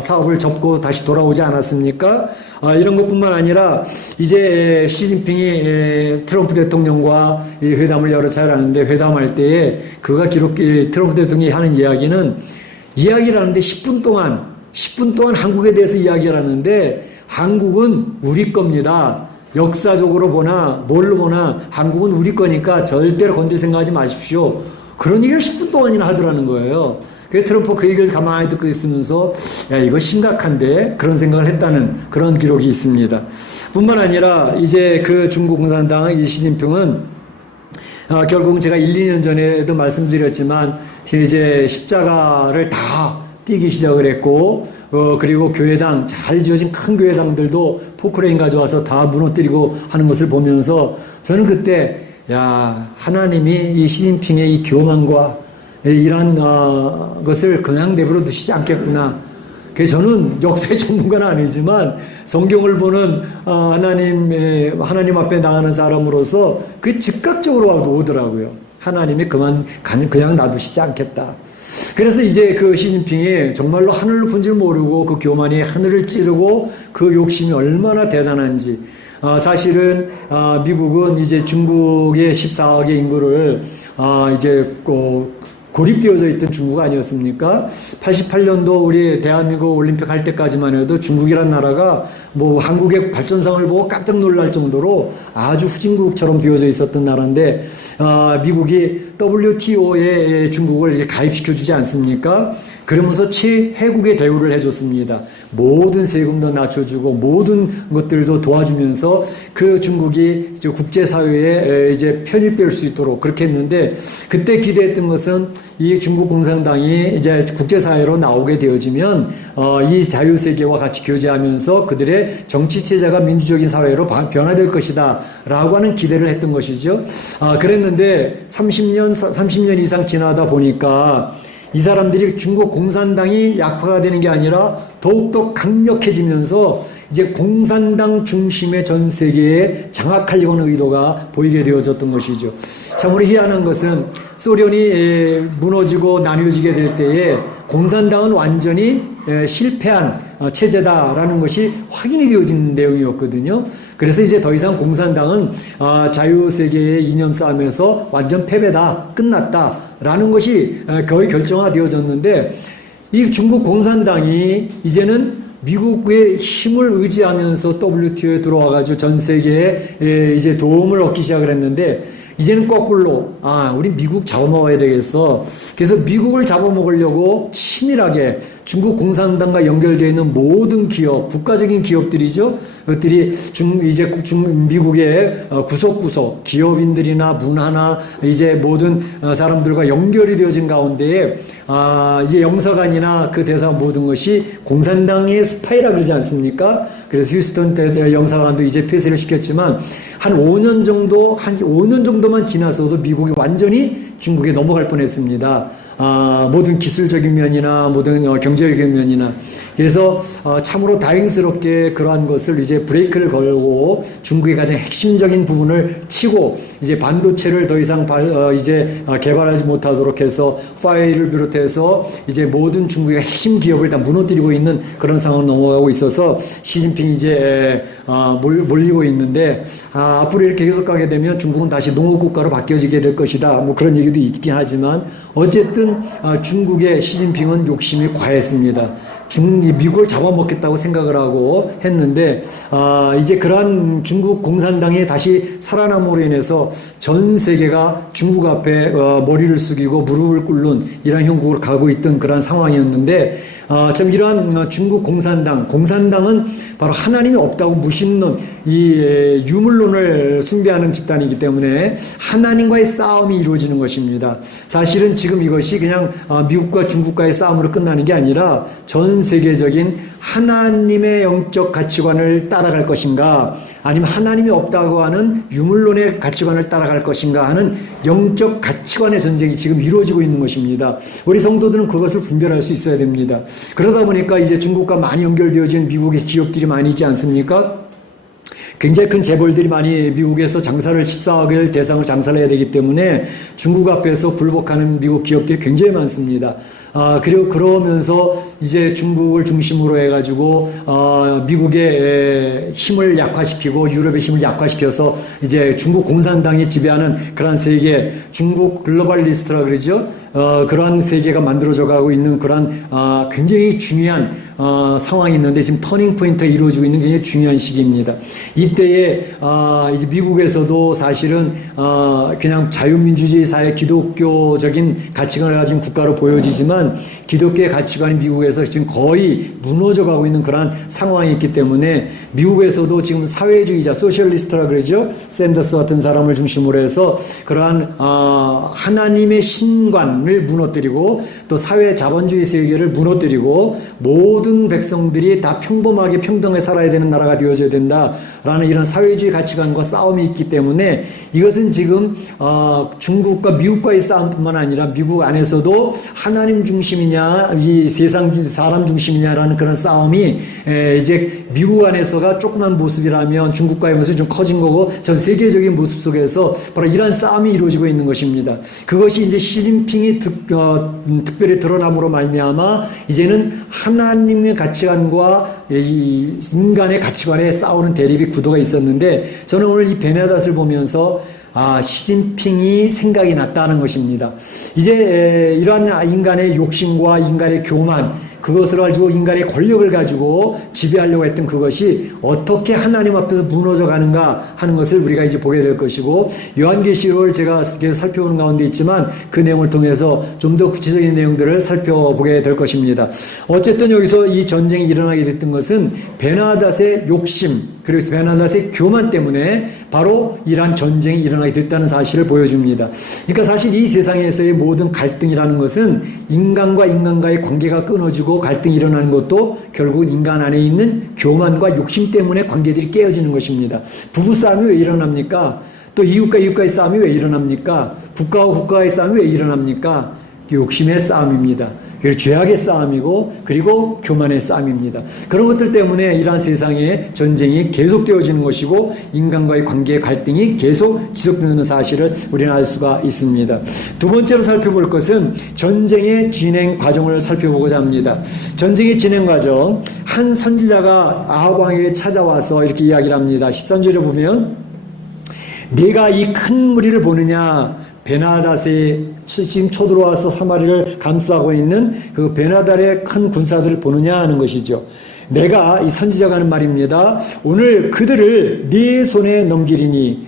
사업을 접고 다시 돌아오지 않았습니까? 이런 것뿐만 아니라 이제 시진핑이 트럼프 대통령과 이 회담을 여러 차례 하는데 회담할 때에 그가 트럼프 대통령이 하는 이야기를 하는데 10분 동안 한국에 대해서 이야기를 하는데 한국은 우리 겁니다. 역사적으로 보나 뭘로 보나 한국은 우리 거니까 절대로 건들 생각하지 마십시오. 그런 얘기를 10분 동안이나 하더라는 거예요. 그래서 트럼프 그 얘기를 가만히 듣고 있으면서 야 이거 심각한데 그런 생각을 했다는 그런 기록이 있습니다. 뿐만 아니라 이제 그 중국 공산당 이 시진핑은 결국은 제가 1, 2년 전에도 말씀드렸지만 이제 십자가를 다 띄기 시작을 했고 그리고 교회당 잘 지어진 큰 교회당들도 포크레인 가져와서 다 무너뜨리고 하는 것을 보면서 저는 그때 야 하나님이 이 시진핑의 이 교만과 이런 것을 그냥 내버려 두시지 않겠구나. 그래서 저는 역사의 전문가는 아니지만 성경을 보는 하나님 앞에 나가는 사람으로서 그 즉각적으로 오더라고요. 하나님이 그냥 놔두시지 않겠다. 그래서 이제 그 시진핑이 정말로 하늘을 본 줄 모르고 그 교만이 하늘을 찌르고 그 욕심이 얼마나 대단한지. 사실은 미국은 이제 중국의 14억의 인구를 이제 고립되어져 있던 중국 아니었습니까? 88년도 우리 대한민국 올림픽 할 때까지만 해도 중국이란 나라가 뭐 한국의 발전상을 보고 깜짝 놀랄 정도로 아주 후진국처럼 되어져 있었던 나라인데 미국이 WTO에 중국을 이제 가입시켜 주지 않습니까? 그러면서 최혜국의 대우를 해줬습니다. 모든 세금도 낮춰주고 모든 것들도 도와주면서 그 중국이 이제 국제사회에 이제 편입될 수 있도록 그렇게 했는데 그때 기대했던 것은 이 중국 공산당이 이제 국제사회로 나오게 되어지면 이 자유세계와 같이 교제하면서 그들의 정치체제가 민주적인 사회로 변화될 것이다 라고 하는 기대를 했던 것이죠. 그랬는데 30년 이상 지나다 보니까 이 사람들이 중국 공산당이 약화가 되는 게 아니라 더욱더 강력해지면서 이제 공산당 중심의 전 세계에 장악하려고 하는 의도가 보이게 되어졌던 것이죠. 참으로 희한한 것은 소련이 무너지고 나뉘어지게 될 때에 공산당은 완전히 실패한 체제다라는 것이 확인이 되어진 내용이었거든요. 그래서 이제 더 이상 공산당은 자유세계의 이념 싸움에서 완전 패배다, 끝났다라는 것이 거의 결정화되어졌는데 이 중국 공산당이 이제는 미국의 힘을 의지하면서 WTO에 들어와가지고 전 세계에 이제 도움을 얻기 시작을 했는데 이제는 거꾸로 우리 미국 잡아먹어야 되겠어. 그래서 미국을 잡아먹으려고 치밀하게 중국 공산당과 연결되어 있는 모든 기업, 국가적인 기업들이죠. 그것들이 미국의 구석구석 기업인들이나 문화나 이제 모든 사람들과 연결이 되어진 가운데에 이제 영사관이나 그 대사 모든 것이 공산당의 스파이라 그러지 않습니까? 그래서 휴스턴 영사관도 이제 폐쇄를 시켰지만 한 5년 정도만 지나서도 미국이 완전히 중국에 넘어갈 뻔했습니다. 모든 기술적인 면이나 모든 경제적인 면이나. 그래서 참으로 다행스럽게 그러한 것을 이제 브레이크를 걸고 중국의 가장 핵심적인 부분을 치고 이제 반도체를 더 이상 개발하지 못하도록 해서 파웨이를 비롯해서 이제 모든 중국의 핵심 기업을 다 무너뜨리고 있는 그런 상황으로 넘어가고 있어서 시진핑이 이제 몰리고 있는데 앞으로 이렇게 계속 가게 되면 중국은 다시 농업국가로 바뀌어지게 될 것이다. 뭐 그런 얘기도 있긴 하지만 어쨌든 중국의 시진핑은 욕심이 과했습니다. 미국을 잡아먹겠다고 생각을 하고 했는데 이제 그러한 중국 공산당이 다시 살아남으로 인해서 전 세계가 중국 앞에 머리를 숙이고 무릎을 꿇는 이런 형국으로 가고 있던 그런 상황이었는데 참 이러한 중국 공산당은 바로 하나님이 없다고 무신론 이 유물론을 숭배하는 집단이기 때문에 하나님과의 싸움이 이루어지는 것입니다. 사실은 지금 이것이 그냥 미국과 중국과의 싸움으로 끝나는 게 아니라 전 세계적인 하나님의 영적 가치관을 따라갈 것인가 아니면 하나님이 없다고 하는 유물론의 가치관을 따라갈 것인가 하는 영적 가치관의 전쟁이 지금 이루어지고 있는 것입니다. 우리 성도들은 그것을 분별할 수 있어야 됩니다. 그러다 보니까 이제 중국과 많이 연결되어진 미국의 기업들이 많이 있지 않습니까? 굉장히 큰 재벌들이 많이 미국에서 장사를 14억을 대상으로 장사를 해야 되기 때문에 중국 앞에서 굴복하는 미국 기업들이 굉장히 많습니다. 그리고 그러면서 이제 중국을 중심으로 해가지고 미국의 힘을 약화시키고 유럽의 힘을 약화시켜서 이제 중국 공산당이 지배하는 그런 세계, 중국 글로벌리스트라 그러죠. 그러한 세계가 만들어져 가고 있는 그런 굉장히 중요한 상황이 있는데 지금 터닝 포인트가 이루어지고 있는 굉장히 중요한 시기입니다. 이때에 이제 미국에서도 사실은 그냥 자유민주주의 사회 기독교적인 가치관을 가진 국가로 보여지지만 기독교의 가치관이 미국에서 지금 거의 무너져 가고 있는 그런 상황이 있기 때문에 미국에서도 지금 사회주의자 소셜리스트라 그러죠. 샌더스 같은 사람을 중심으로 해서 그러한 하나님의 신관을 무너뜨리고 또 사회 자본주의 세계를 무너뜨리고 모든 백성들이 다 평범하게 평등하게 살아야 되는 나라가 되어져야 된다라는 이런 사회주의 가치관과 싸움이 있기 때문에 이것은 지금 중국과 미국과의 싸움뿐만 아니라 미국 안에서도 하나님 중심이냐 이 세상 사람 중심이냐라는 그런 싸움이 이제 미국 안에서가 조그만 모습이라면 중국과의 모습이 좀 커진 거고 전 세계적인 모습 속에서 바로 이러한 싸움이 이루어지고 있는 것입니다. 그것이 이제 시진핑이 특별히 드러남으로 말미암아 이제는 하나님의 가치관과 이 인간의 가치관에 싸우는 대립이 구도가 있었는데 저는 오늘 이 베네닷을 보면서 시진핑이 생각이 났다는 것입니다. 이제 이러한 인간의 욕심과 인간의 교만 그것을 가지고 인간의 권력을 가지고 지배하려고 했던 그것이 어떻게 하나님 앞에서 무너져 가는가 하는 것을 우리가 이제 보게 될 것이고 요한계시록을 제가 계속 살펴보는 가운데 있지만 그 내용을 통해서 좀 더 구체적인 내용들을 살펴보게 될 것입니다. 어쨌든 여기서 이 전쟁이 일어나게 됐던 것은 베나닷의 욕심 그리고 베나닷의 교만 때문에 바로 이러한 전쟁이 일어나게 됐다는 사실을 보여줍니다. 그러니까 사실 이 세상에서의 모든 갈등이라는 것은 인간과 인간과의 관계가 끊어지고 갈등이 일어나는 것도 결국 인간 안에 있는 교만과 욕심 때문에 관계들이 깨어지는 것입니다. 부부싸움이 왜 일어납니까? 또 이웃과 이웃과의 싸움이 왜 일어납니까? 국가와 국가의 싸움이 왜 일어납니까? 욕심의 싸움입니다. 그리고 죄악의 싸움이고 그리고 교만의 싸움입니다. 그런 것들 때문에 이러한 세상의 전쟁이 계속되어지는 것이고 인간과의 관계의 갈등이 계속 지속되는 사실을 우리는 알 수가 있습니다. 두 번째로 살펴볼 것은 전쟁의 진행 과정을 살펴보고자 합니다. 전쟁의 진행 과정 한 선지자가 아합 왕에게 찾아와서 이렇게 이야기를 합니다. 13절에 보면 네가 이 큰 무리를 보느냐 베나닷이 지금 쳐들어와서 사마리를 감싸고 있는 그 베나닷의 큰 군사들을 보느냐 하는 것이죠. 내가 이 선지자가 하는 말입니다. 오늘 그들을 네 손에 넘기리니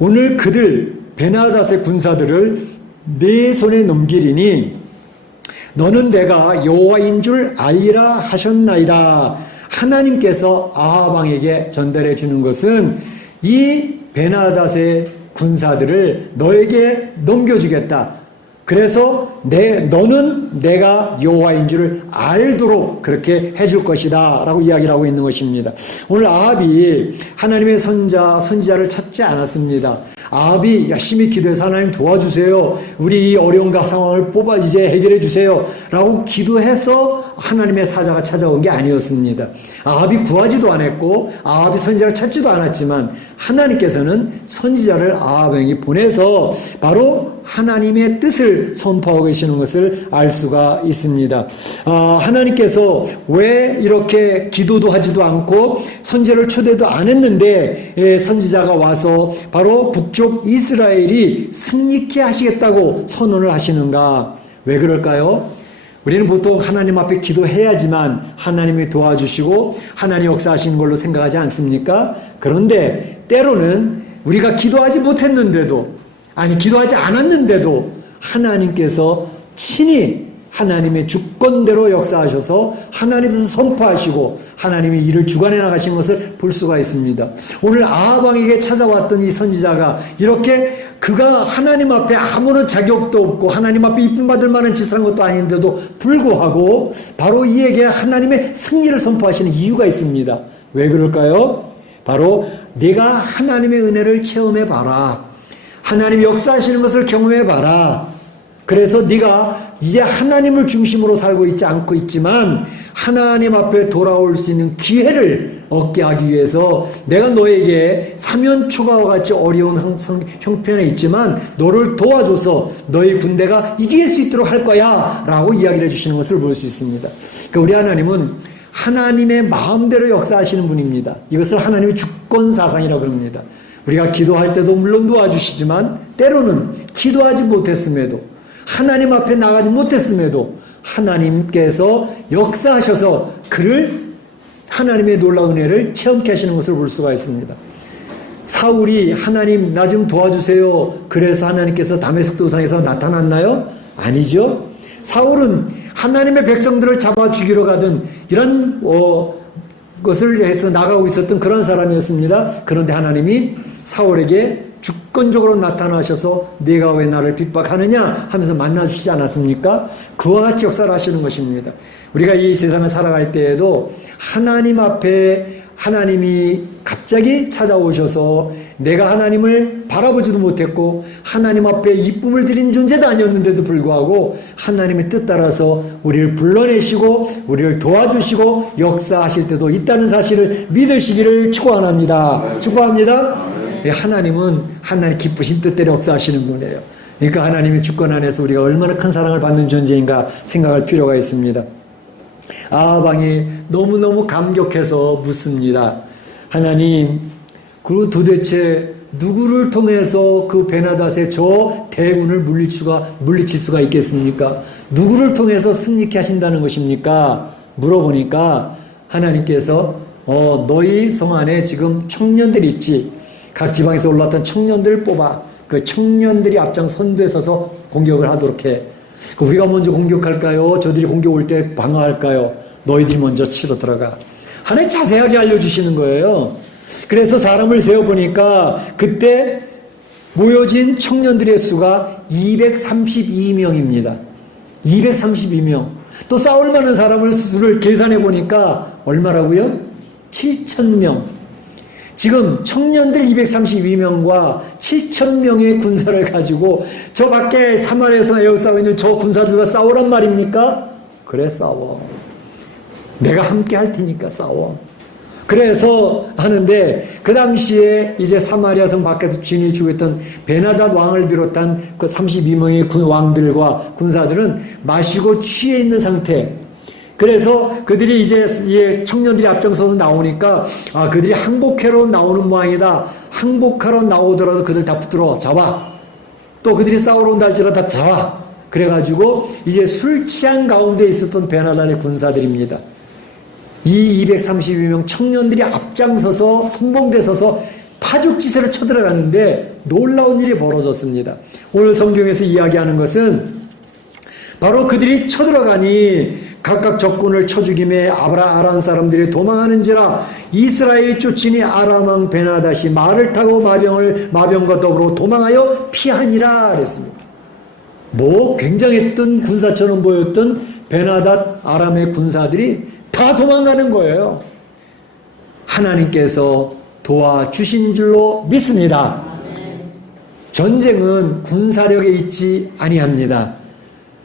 오늘 그들 베나닷의 군사들을 네 손에 넘기리니 너는 내가 여호와인 줄 알리라 하셨나이다. 하나님께서 아합 왕에게 전달해 주는 것은 이 베나닷의 군사들을 너에게 넘겨주겠다. 그래서 너는 내가 여호와인 줄을 알도록 그렇게 해줄 것이다 라고 이야기를 하고 있는 것입니다. 오늘 아합이 하나님의 선지자를 찾지 않았습니다. 아합이 열심히 기도해서 하나님 도와주세요. 우리 이 어려운 상황을 뽑아 이제 해결해 주세요. 라고 기도해서 하나님의 사자가 찾아온 게 아니었습니다. 아합이 구하지도 않았고 아합이 선지자를 찾지도 않았지만 하나님께서는 선지자를 아합에게 보내서 바로 하나님의 뜻을 선포하고 계시는 것을 알 수가 있습니다. 하나님께서 왜 이렇게 기도도 하지도 않고 선지자를 초대도 안 했는데 선지자가 와서 바로 북쪽 이스라엘이 승리케 하시겠다고 선언을 하시는가? 왜 그럴까요? 우리는 보통 하나님 앞에 기도해야지만 하나님이 도와주시고 하나님 역사하시는 걸로 생각하지 않습니까? 그런데 때로는 우리가 기도하지 못했는데도, 아니 기도하지 않았는데도 하나님께서 친히 하나님의 주권대로 역사하셔서 하나님께서 선포하시고 하나님이 이를 주관해 나가신 것을 볼 수가 있습니다. 오늘 아합 왕에게 찾아왔던 이 선지자가 이렇게 그가 하나님 앞에 아무런 자격도 없고 하나님 앞에 이쁨 받을 만한 짓을 한 것도 아닌데도 불구하고 바로 이에게 하나님의 승리를 선포하시는 이유가 있습니다. 왜 그럴까요? 바로 네가 하나님의 은혜를 체험해 봐라. 하나님이 역사하시는 것을 경험해 봐라. 그래서 네가 이제 하나님을 중심으로 살고 있지 않고 있지만 하나님 앞에 돌아올 수 있는 기회를 얻게 하기 위해서 내가 너에게 사면초가와 같이 어려운 형편에 있지만 너를 도와줘서 너의 군대가 이길 수 있도록 할 거야 라고 이야기를 해주시는 것을 볼 수 있습니다. 그러니까 우리 하나님은 하나님의 마음대로 역사하시는 분입니다. 이것을 하나님의 주권사상이라고 합니다. 우리가 기도할 때도 물론 도와주시지만 때로는 기도하지 못했음에도 하나님 앞에 나가지 못했음에도 하나님께서 역사하셔서 그를 하나님의 놀라운 은혜를 체험케 하시는 것을 볼 수가 있습니다. 사울이 하나님 나 좀 도와주세요. 그래서 하나님께서 다메섹 도상에서 나타났나요? 아니죠. 사울은 하나님의 백성들을 잡아 죽이러 가던 이런 것을 해서 나가고 있었던 그런 사람이었습니다. 그런데 하나님이 사울에게 주권적으로 나타나셔서 네가 왜 나를 핍박하느냐 하면서 만나주시지 않았습니까? 그와 같이 역사를 하시는 것입니다. 우리가 이 세상을 살아갈 때에도 하나님 앞에 하나님이 갑자기 찾아오셔서 내가 하나님을 바라보지도 못했고 하나님 앞에 이쁨을 드린 존재도 아니었는데도 불구하고 하나님의 뜻 따라서 우리를 불러내시고 우리를 도와주시고 역사하실 때도 있다는 사실을 믿으시기를 축원합니다. 축원합니다. 하나님은 하나님 기쁘신 뜻대로 역사하시는 분이에요. 그러니까 하나님의 주권 안에서 우리가 얼마나 큰 사랑을 받는 존재인가 생각할 필요가 있습니다. 아합 왕이 너무너무 감격해서 묻습니다. 하나님, 그 도대체 누구를 통해서 그 베나닷의 저 대군을 물리칠 수가 있겠습니까? 누구를 통해서 승리케 하신다는 것입니까? 물어보니까 하나님께서 너희 성 안에 지금 청년들이 있지. 각 지방에서 올라왔던 청년들을 뽑아 그 청년들이 앞장 선두에 서서 공격을 하도록 해. 우리가 먼저 공격할까요? 저들이 공격 올 때 방어할까요? 너희들이 먼저 치러 들어가. 하나님 자세하게 알려주시는 거예요. 그래서 사람을 세어보니까 그때 모여진 청년들의 수가 232명입니다. 232명. 또 싸울 만한 사람을 수를 계산해 보니까 얼마라고요? 7,000명. 지금 청년들 232명과 7,000명의 군사를 가지고 저 밖에 사마리아에서 에워싸고 있는 저 군사들과 싸우란 말입니까? 그래, 싸워. 내가 함께 할 테니까 싸워. 그래서 하는데 그 당시에 이제 사마리아 성 밖에서 진을 주고 있던 베나닷 왕을 비롯한 그 32명의 왕들과 군사들은 마시고 취해 있는 상태. 그래서 그들이 이제 청년들이 앞장서서 나오니까 그들이 항복하러 나오는 모양이다. 항복하러 나오더라도 그들 다 붙들어 잡아. 또 그들이 싸우러 온다 할지라도 다 잡아. 그래가지고 이제 술 취한 가운데 있었던 베나닷의 군사들입니다. 이 232명 청년들이 앞장서서 선봉대 서서 파죽지세로 쳐들어가는데 놀라운 일이 벌어졌습니다. 오늘 성경에서 이야기하는 것은 바로 그들이 쳐들어가니 각각 적군을 쳐 죽임에 아람 사람들이 도망하는지라 이스라엘이 쫓으니 아람 왕 베나닷이 말을 타고 마병과 더불어 도망하여 피하니라 그랬습니다. 굉장했던 군사처럼 보였던 베나닷 아람의 군사들이 다 도망가는 거예요. 하나님께서 도와주신 줄로 믿습니다. 전쟁은 군사력에 있지 아니합니다.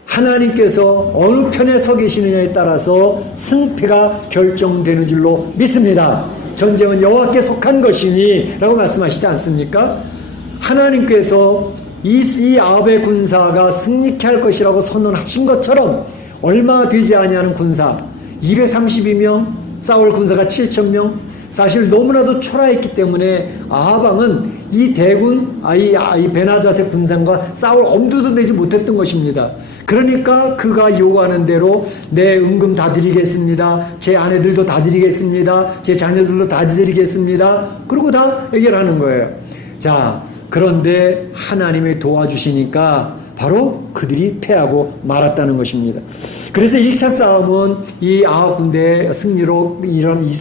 하나님께서 어느 편에 서 계시느냐에 따라서 승패가 결정되는 줄로 믿습니다. 전쟁은 여호와께 속한 것이니 라고 말씀하시지 않습니까? 하나님께서 이 아합의 군사가 승리케 할 것이라고 선언하신 것처럼 얼마 되지 아니하는 군사 232명, 사울 군사가 7,000명, 사실 너무나도 초라했기 때문에 아합 왕은 이 대군, 이 베나닷의 군상과 싸울 엄두도 내지 못했던 것입니다. 그러니까 그가 요구하는 대로 내 은금 다 드리겠습니다. 제 아내들도 다 드리겠습니다. 제 자녀들도 다 드리겠습니다. 그러고 다 해결하는 거예요. 자, 그런데 하나님이 도와주시니까 바로 그들이 패하고 말았다는 것입니다. 그래서 1차 싸움은 이 아합 군대의 승리로 이런 이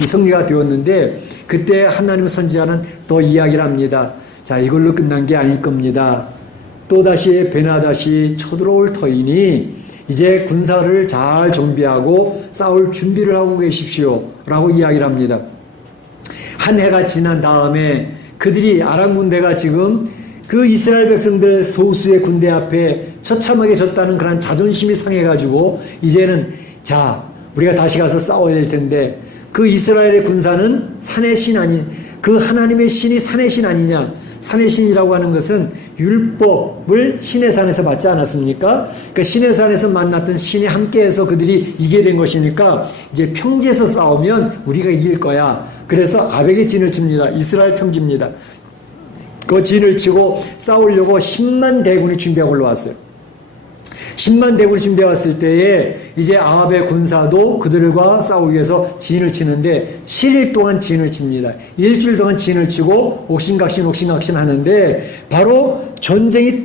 승리가 되었는데, 그때 하나님 선지자는 또 이야기를 합니다. 자, 이걸로 끝난 게 아닐 겁니다. 또다시 베나닷이 쳐들어올 터이니 이제 군사를 잘 정비하고 싸울 준비를 하고 계십시오 라고 이야기를 합니다. 한 해가 지난 다음에 그들이 아람 군대가 지금 그 이스라엘 백성들 소수의 군대 앞에 처참하게 졌다는 그런 자존심이 상해가지고 이제는 자, 우리가 다시 가서 싸워야 될 텐데, 그 이스라엘의 군사는 산의 신 아닌, 그 하나님의 신이 산의 신 아니냐. 산의 신이라고 하는 것은 율법을 신의 산에서 받지 않았습니까? 그 신의 산에서 만났던 신이 함께해서 그들이 이기게 된 것이니까 이제 평지에서 싸우면 우리가 이길 거야. 그래서 아벡의 진을 칩니다. 이스라엘 평지입니다. 그 진을 치고 싸우려고 10만 대군이 준비하고 올라왔어요. 10만 대군이 준비해 왔을 때에 이제 아합의 군사도 그들과 싸우기 위해서 진을 치는데 7일 동안 진을 칩니다. 일주일 동안 진을 치고 옥신각신 하는데 바로 전쟁이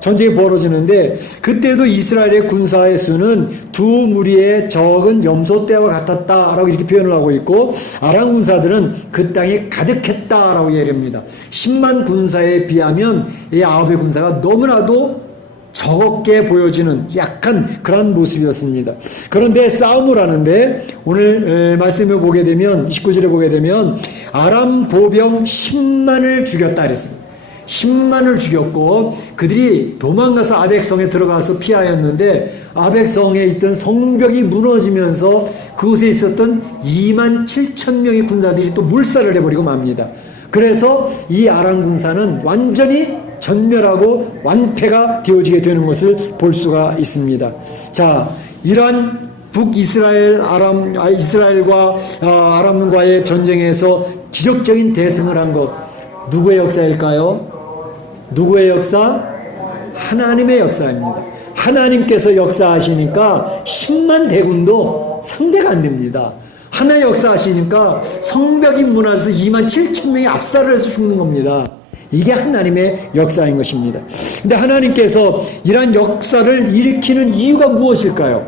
전쟁이 벌어지는데, 그때도 이스라엘의 군사의 수는 두 무리의 적은 염소 떼와 같았다라고 이렇게 표현을 하고 있고, 아람 군사들은 그 땅에 가득했다라고 얘기합니다. 10만 군사에 비하면 이 아합의 군사가 너무나도 적게 보여지는 약한 그런 모습이었습니다. 그런데 싸움을 하는데 오늘 말씀을 보게 되면 19절에 보게 되면 아람 보병 10만을 죽였다 그랬습니다. 10만을 죽였고 그들이 도망가서 아벡성에 들어가서 피하였는데, 아벡성에 있던 성벽이 무너지면서 그곳에 있었던 2만 7천 명의 군사들이 또 몰살을 해버리고 맙니다. 그래서 이 아람 군사는 완전히 전멸하고 완패가 되어지게 되는 것을 볼 수가 있습니다. 자, 이러한 북이스라엘 이스라엘과 아람과의 전쟁에서 기적적인 대승을 한 것, 누구의 역사일까요? 누구의 역사? 하나님의 역사입니다. 하나님께서 역사하시니까 10만 대군도 상대가 안 됩니다. 하나의 역사하시니까 성벽이 무너져서 2만 7천 명이 압살을 해서 죽는 겁니다. 이게 하나님의 역사인 것입니다. 근데 하나님께서 이러한 역사를 일으키는 이유가 무엇일까요?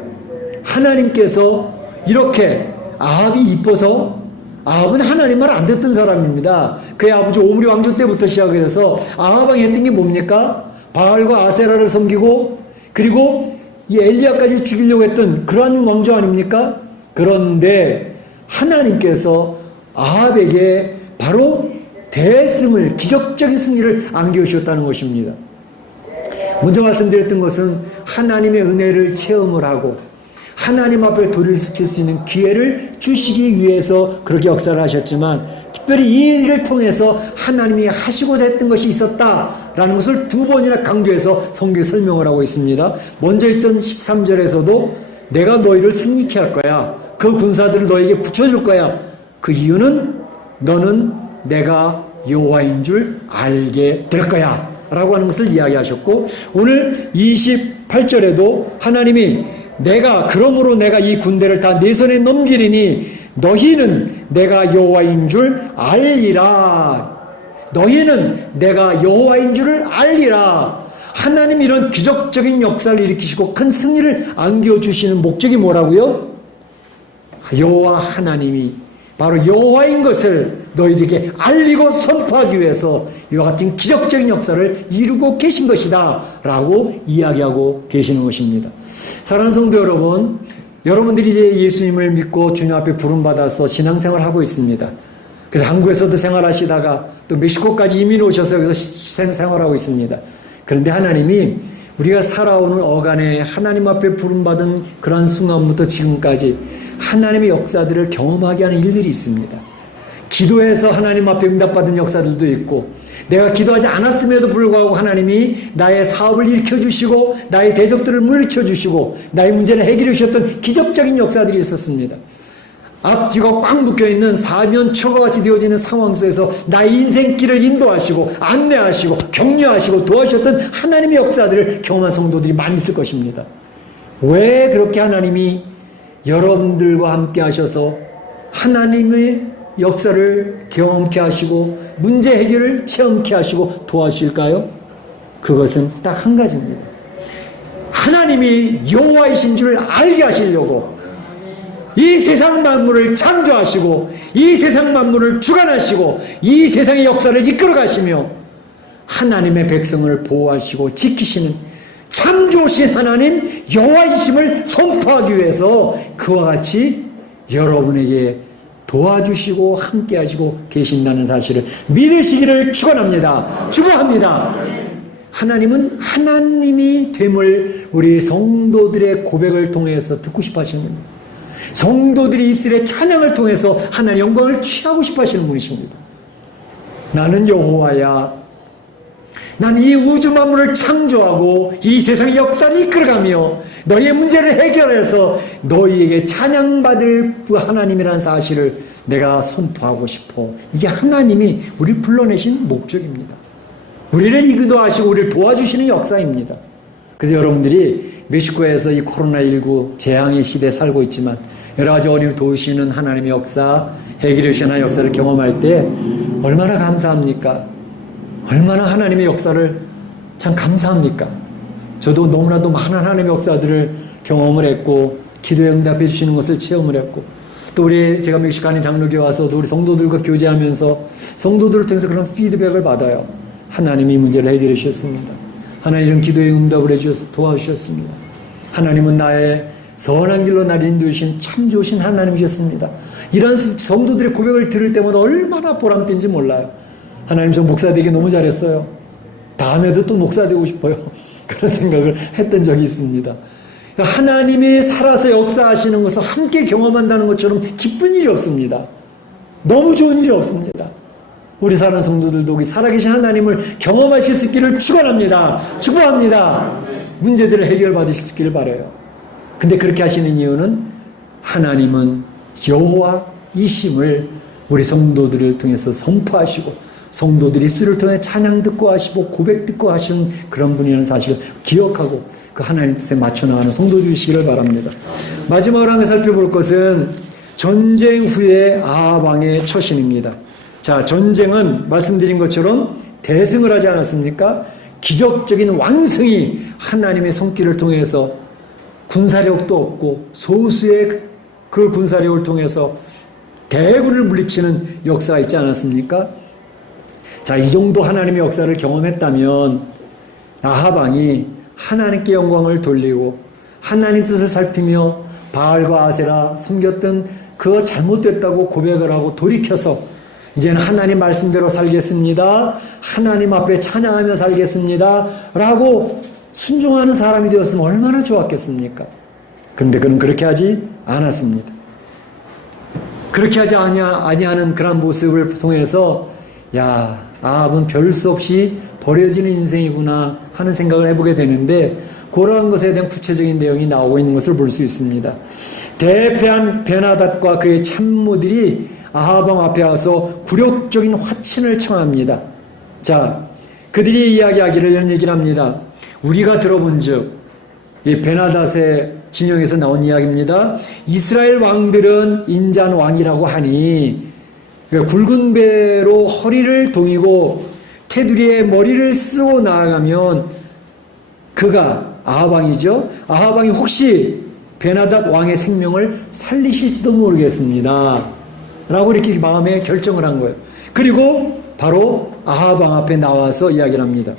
하나님께서 이렇게 아합이 이뻐서, 아합은 하나님 말 안 듣던 사람입니다. 그의 아버지 오므리 왕조 때부터 시작해서 아합 왕이 했던 게 뭡니까? 바알과 아세라를 섬기고 그리고 이 엘리야까지 죽이려고 했던 그러한 왕조 아닙니까? 그런데 하나님께서 아합에게 바로 대승을, 기적적인 승리를 안겨주셨다는 것입니다. 먼저 말씀드렸던 것은 하나님의 은혜를 체험을 하고 하나님 앞에 도리시킬 수 있는 기회를 주시기 위해서 그렇게 역사를 하셨지만, 특별히 이 일을 통해서 하나님이 하시고자 했던 것이 있었다라는 것을 두 번이나 강조해서 성경에 설명을 하고 있습니다. 먼저 있던 13절에서도 내가 너희를 승리케 할 거야. 그 군사들을 너에게 붙여줄 거야. 그 이유는 너는 내가 여호와인 줄 알게 될 거야 라고 하는 것을 이야기하셨고, 오늘 28절에도 하나님이 그러므로 내가 이 군대를 다 내 손에 넘기리니 너희는 내가 여호와인 줄 알리라. 너희는 내가 여호와인 줄을 알리라. 하나님이 이런 기적적인 역사를 일으키시고 큰 승리를 안겨주시는 목적이 뭐라고요? 여호와 하나님이 바로 여호와인 것을 너희들에게 알리고 선포하기 위해서 이와 같은 기적적인 역사를 이루고 계신 것이다 라고 이야기하고 계시는 것입니다. 사랑하는 성도 여러분, 여러분들이 이제 예수님을 믿고 주님 앞에 부름받아서 신앙생활을 하고 있습니다. 그래서 한국에서도 생활하시다가 또 멕시코까지 이민 오셔서 여기서 생활하고 있습니다. 그런데 하나님이 우리가 살아오는 어간에 하나님 앞에 부름받은 그런 순간부터 지금까지 하나님의 역사들을 경험하게 하는 일들이 있습니다. 기도해서 하나님 앞에 응답받은 역사들도 있고, 내가 기도하지 않았음에도 불구하고 하나님이 나의 사업을 일으켜주시고 나의 대적들을 물리쳐주시고 나의 문제를 해결해 주셨던 기적적인 역사들이 있었습니다. 앞뒤가 꽉 묶여있는 사면초가 같이 되어지는 상황 속에서 나의 인생길을 인도하시고 안내하시고 격려하시고 도와주셨던 하나님의 역사들을 경험한 성도들이 많이 있을 것입니다. 왜 그렇게 하나님이 여러분들과 함께 하셔서 하나님의 역사를 경험케 하시고 문제 해결을 체험케 하시고 도와주실까요? 그것은 딱 한 가지입니다. 하나님이 여호와이신 줄 알게 하시려고 이 세상 만물을 창조하시고 이 세상 만물을 주관하시고 이 세상의 역사를 이끌어 가시며 하나님의 백성을 보호하시고 지키시는 참 좋으신 하나님 여호와이심을 선포하기 위해서 그와 같이 여러분에게 도와주시고 함께 하시고 계신다는 사실을 믿으시기를 축원합니다. 축원합니다. 하나님은 하나님이 됨을 우리 성도들의 고백을 통해서 듣고 싶어 하시는 분입니다. 성도들이 입술의 찬양을 통해서 하나님의 영광을 취하고 싶어 하시는 분이십니다. 나는 여호와야. 난 이 우주 만물을 창조하고 이 세상의 역사를 이끌어가며 너희의 문제를 해결해서 너희에게 찬양받을 하나님이라는 사실을 내가 선포하고 싶어. 이게 하나님이 우리를 불러내신 목적입니다. 우리를 이기도하시고 우리를 도와주시는 역사입니다. 그래서 여러분들이 멕시코에서 이 코로나19 재앙의 시대에 살고 있지만 여러 가지 어려움을 도우시는 하나님의 역사, 해결해 주시는 하나님의 역사를 경험할 때 얼마나 감사합니까? 얼마나 하나님의 역사를 참 감사합니까? 저도 너무나도 많은 하나님의 역사들을 경험을 했고 기도에 응답해 주시는 것을 체험을 했고 또 제가 멕시코에 장로교에 와서도 우리 성도들과 교제하면서 성도들을 통해서 그런 피드백을 받아요. 하나님이 문제를 해결해 주셨습니다. 하나님은 기도에 응답을 해주셔서 도와주셨습니다. 하나님은 나의 선한 길로 나를 인도하신 참 좋으신 하나님이셨습니다. 이런 성도들의 고백을 들을 때마다 얼마나 보람된지 몰라요. 하나님 저 목사 되기 너무 잘했어요. 다음에도 또 목사 되고 싶어요. 그런 생각을 했던 적이 있습니다. 그러니까 하나님이 살아서 역사하시는 것을 함께 경험한다는 것처럼 기쁜 일이 없습니다. 너무 좋은 일이 없습니다. 우리 사는 성도들도 우리 살아계신 하나님을 경험하실 수 있기를 축원합니다. 축복합니다. 문제들을 해결받으실 수 있기를 바라요. 근데 그렇게 하시는 이유는 하나님은 여호와이심을 우리 성도들을 통해서 선포하시고 성도들이 입술을 통해 찬양 듣고 하시고 고백 듣고 하시는 그런 분이라는 사실을 기억하고 그 하나님 뜻에 맞춰 나가는 성도 주시기를 바랍니다. 마지막으로 한번 살펴볼 것은 전쟁 후의 아합 왕의 처신입니다. 자, 전쟁은 말씀드린 것처럼 대승을 하지 않았습니까? 기적적인 왕승이 하나님의 손길을 통해서 군사력도 없고 소수의 그 군사력을 통해서 대군을 물리치는 역사가 있지 않았습니까? 자, 이 정도 하나님의 역사를 경험했다면 아합 왕이 하나님께 영광을 돌리고 하나님 뜻을 살피며 바알과 아세라 섬겼던 그거 잘못됐다고 고백을 하고 돌이켜서 이제는 하나님 말씀대로 살겠습니다. 하나님 앞에 찬양하며 살겠습니다. 라고 순종하는 사람이 되었으면 얼마나 좋았겠습니까? 그런데 그는 그렇게 하지 않았습니다. 그렇게 하지 아니하는 그런 모습을 통해서 아합은 별 수 없이 버려지는 인생이구나 하는 생각을 해보게 되는데 그러한 것에 대한 구체적인 내용이 나오고 있는 것을 볼 수 있습니다. 대패한 베나닷과 그의 참모들이 아합 왕 앞에 와서 굴욕적인 화친을 청합니다. 자, 그들이 이야기하기를 이런 얘기를 합니다. 우리가 들어본 즉, 이 베나닷의 진영에서 나온 이야기입니다. 이스라엘 왕들은 인자한 왕이라고 하니 굵은 배로 허리를 동이고 테두리에 머리를 쓰고 나아가면 그가 아합 왕이죠. 아합 왕이 혹시 베나닷 왕의 생명을 살리실지도 모르겠습니다. 라고 이렇게 마음에 결정을 한 거예요. 그리고 바로 아합 왕 앞에 나와서 이야기를 합니다.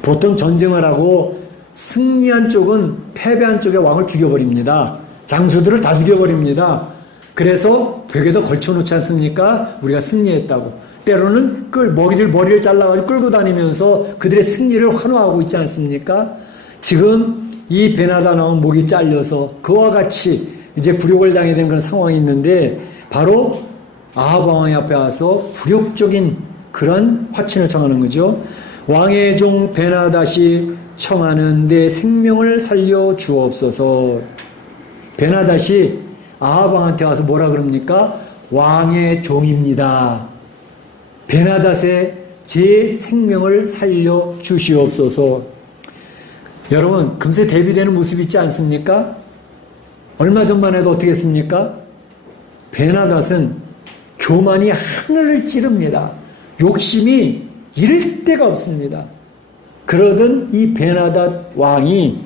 보통 전쟁을 하고 승리한 쪽은 패배한 쪽의 왕을 죽여버립니다. 장수들을 다 죽여버립니다. 그래서 벽에다 걸쳐놓지 않습니까? 우리가 승리했다고. 때로는 머리를 잘라가지고 끌고 다니면서 그들의 승리를 환호하고 있지 않습니까? 지금 이 베나다 나온 목이 잘려서 그와 같이 이제 굴욕을 당해야 되는 그런 상황이 있는데 바로 아합 왕의 앞에 와서 굴욕적인 그런 화친을 청하는 거죠. 왕의 종 베나닷이 청하는 내 생명을 살려 주옵소서. 베나닷이 아합 왕한테 와서 뭐라 그럽니까? 왕의 종입니다. 베나닷의 제 생명을 살려 주시옵소서. 여러분, 금세 대비되는 모습이 있지 않습니까? 얼마 전만 해도 어떻게 했습니까? 베나닷은 교만이 하늘을 찌릅니다. 욕심이 이를 데가 없습니다. 그러던 이 베나닷 왕이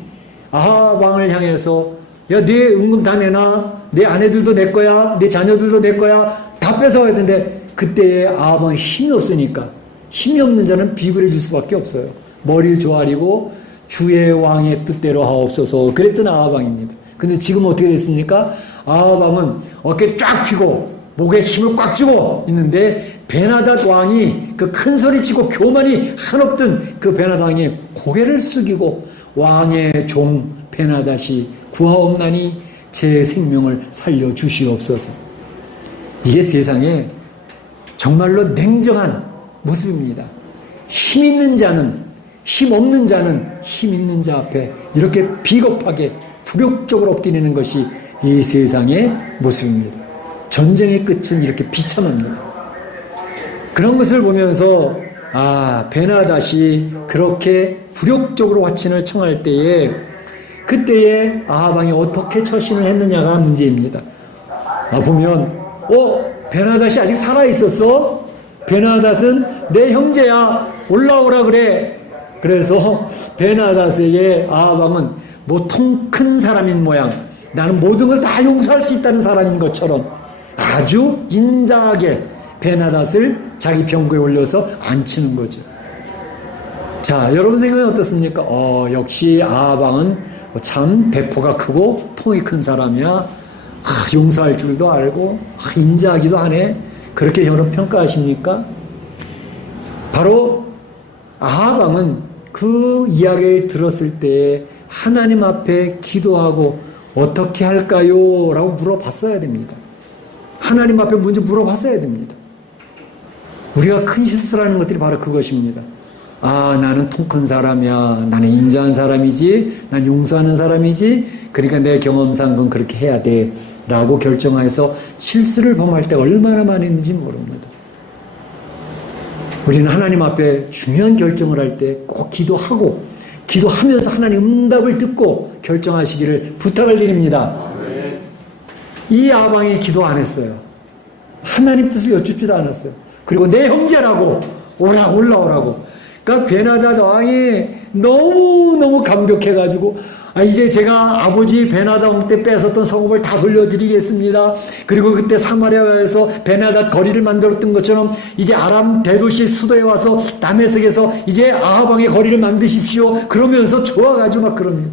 아합 왕을 향해서 야, 네 은금 다 내놔. 내 아내들도 내 거야. 내 자녀들도 내 거야. 다 뺏어가야 되는데 그때의 아합 왕이 힘이 없으니까 힘이 없는 자는 비굴해 줄 수밖에 없어요. 머리를 조아리고 주의 왕의 뜻대로 하옵소서 그랬던 아합 왕입니다. 근데 지금 어떻게 됐습니까? 아합 왕은 어깨 쫙 펴고 목에 힘을 꽉 쥐고 있는데 베나닷 왕이 그 큰 소리 치고 교만이 한없던 그 베나닷 왕이 고개를 숙이고 왕의 종 베나닷이 구하옵나니 제 생명을 살려 주시옵소서. 이게 세상에 정말로 냉정한 모습입니다. 힘 있는 자는 힘 없는 자는 힘 있는 자 앞에 이렇게 비겁하게 굴욕적으로 엎드리는 것이 이 세상의 모습입니다. 전쟁의 끝은 이렇게 비참합니다. 그런 것을 보면서 베나닷이 그렇게 굴욕적으로 화친을 청할 때에 그때에 아합 왕이 어떻게 처신을 했느냐가 문제입니다. 보면 베나닷이 아직 살아있었어? 베나닷은 내 형제야. 올라오라 그래. 그래서 베나닷에게 아합 왕은 뭐 통 큰 사람인 모양, 나는 모든 걸 다 용서할 수 있다는 사람인 것처럼 아주 인자하게 베나닷을 자기 병거에 올려서 앉히는 거죠. 자, 여러분 생각은 어떻습니까? 역시 아합 왕은 참 배포가 크고 통이 큰 사람이야. 용서할 줄도 알고 인자하기도 하네. 그렇게 여러분 평가하십니까? 바로 아합 왕은 그 이야기를 들었을 때 하나님 앞에 기도하고 어떻게 할까요? 라고 물어봤어야 됩니다. 하나님 앞에 먼저 물어봤어야 됩니다. 우리가 큰 실수를 하는 것들이 바로 그것입니다. 나는 통 큰 사람이야. 나는 인자한 사람이지. 난 용서하는 사람이지. 그러니까 내 경험상 그건 그렇게 해야 돼. 라고 결정해서 실수를 범할 때 얼마나 많이 있는지 모릅니다. 우리는 하나님 앞에 중요한 결정을 할 때 꼭 기도하면서 하나님 응답을 듣고 결정하시기를 부탁을 드립니다. 이 아합 왕이 기도 안 했어요. 하나님 뜻을 여쭙지도 않았어요. 그리고 내 형제라고 올라오라고. 그러니까 베나닷 왕이 너무너무 감격해가지고 이제 제가 아버지 베나닷 왕 때 뺏었던 성읍을 다 돌려드리겠습니다. 그리고 그때 사마리아에서 베나닷 거리를 만들었던 것처럼 이제 아람 대도시 수도에 와서 다메섹에서 이제 아합 왕의 거리를 만드십시오. 그러면서 좋아가지고 막 그럽니다.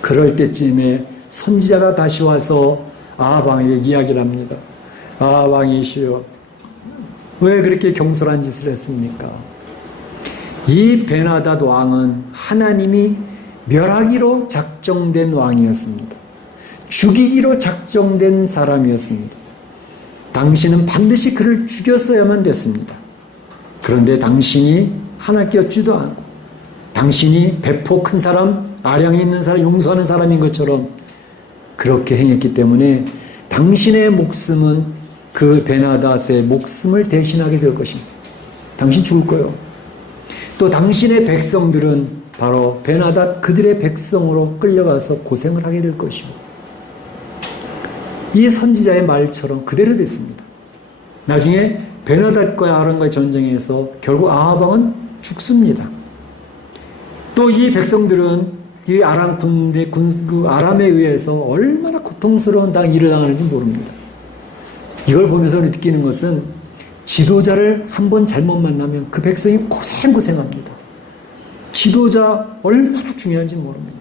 그럴 때쯤에 선지자가 다시 와서 아합 왕에게 이야기를 합니다. 아합 왕이시여, 왜 그렇게 경솔한 짓을 했습니까? 이 베나닷 왕은 하나님이 멸하기로 작정된 왕이었습니다. 죽이기로 작정된 사람이었습니다. 당신은 반드시 그를 죽였어야만 됐습니다. 그런데 당신이 하나님께 여쭈도 않고 당신이 배포 큰 사람, 아량이 있는 사람, 용서하는 사람인 것처럼 그렇게 행했기 때문에 당신의 목숨은 그 베나닷의 목숨을 대신하게 될 것입니다. 당신 죽을 거예요. 또 당신의 백성들은 바로 베나닷 그들의 백성으로 끌려가서 고생을 하게 될 것이고, 이 선지자의 말처럼 그대로 됐습니다. 나중에 베나닷과 아람과의 전쟁에서 결국 아합 왕은 죽습니다. 또 이 백성들은 이 아람 군대 아람에 의해서 얼마나 고통스러운 일을 당하는지 모릅니다. 이걸 보면서 느끼는 것은 지도자를 한번 잘못 만나면 그 백성이 고생합니다. 지도자 얼마나 중요한지 모릅니다.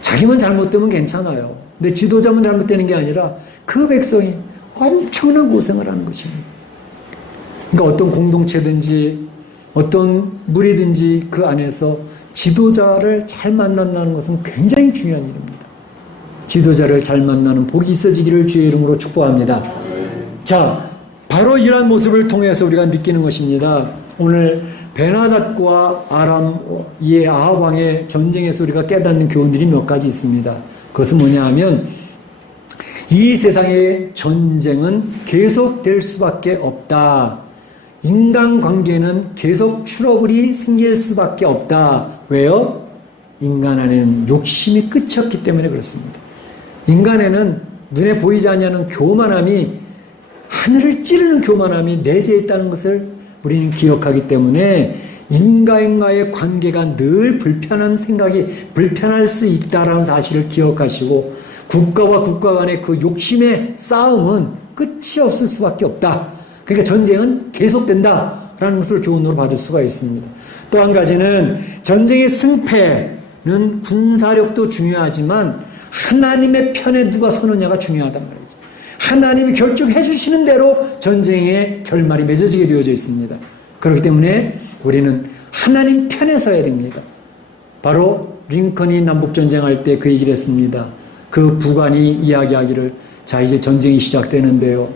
자기만 잘못되면 괜찮아요. 근데 지도자만 잘못되는 게 아니라 그 백성이 엄청난 고생을 하는 것입니다. 그러니까 어떤 공동체든지 어떤 무리든지 그 안에서 지도자를 잘 만난다는 것은 굉장히 중요한 일입니다. 지도자를 잘 만나는 복이 있어지기를 주의 이름으로 축복합니다. 자, 바로 이러한 모습을 통해서 우리가 느끼는 것입니다. 오늘 베나닷과 아람 이 아합 왕의 전쟁에서 우리가 깨닫는 교훈들이 몇 가지 있습니다. 그것은 뭐냐 하면 이 세상의 전쟁은 계속될 수밖에 없다. 인간관계는 계속 트러블이 생길 수밖에 없다. 왜요? 인간 안에는 욕심이 끝이 없기 때문에 그렇습니다. 인간에는 눈에 보이지 않는 교만함이, 하늘을 찌르는 교만함이 내재해 있다는 것을 우리는 기억하기 때문에 인간과의 관계가 늘 불편한 생각이 불편할 수 있다는 사실을 기억하시고, 국가와 국가 간의 그 욕심의 싸움은 끝이 없을 수밖에 없다. 그러니까 전쟁은 계속된다라는 것을 교훈으로 받을 수가 있습니다. 또 한 가지는 전쟁의 승패는 군사력도 중요하지만 하나님의 편에 누가 서느냐가 중요하단 말이죠. 하나님이 결정해 주시는 대로 전쟁의 결말이 맺어지게 되어져 있습니다. 그렇기 때문에 우리는 하나님 편에 서야 됩니다. 바로 링컨이 남북전쟁할 때 그 얘기를 했습니다. 그 부관이 이야기하기를, 자 이제 전쟁이 시작되는데요,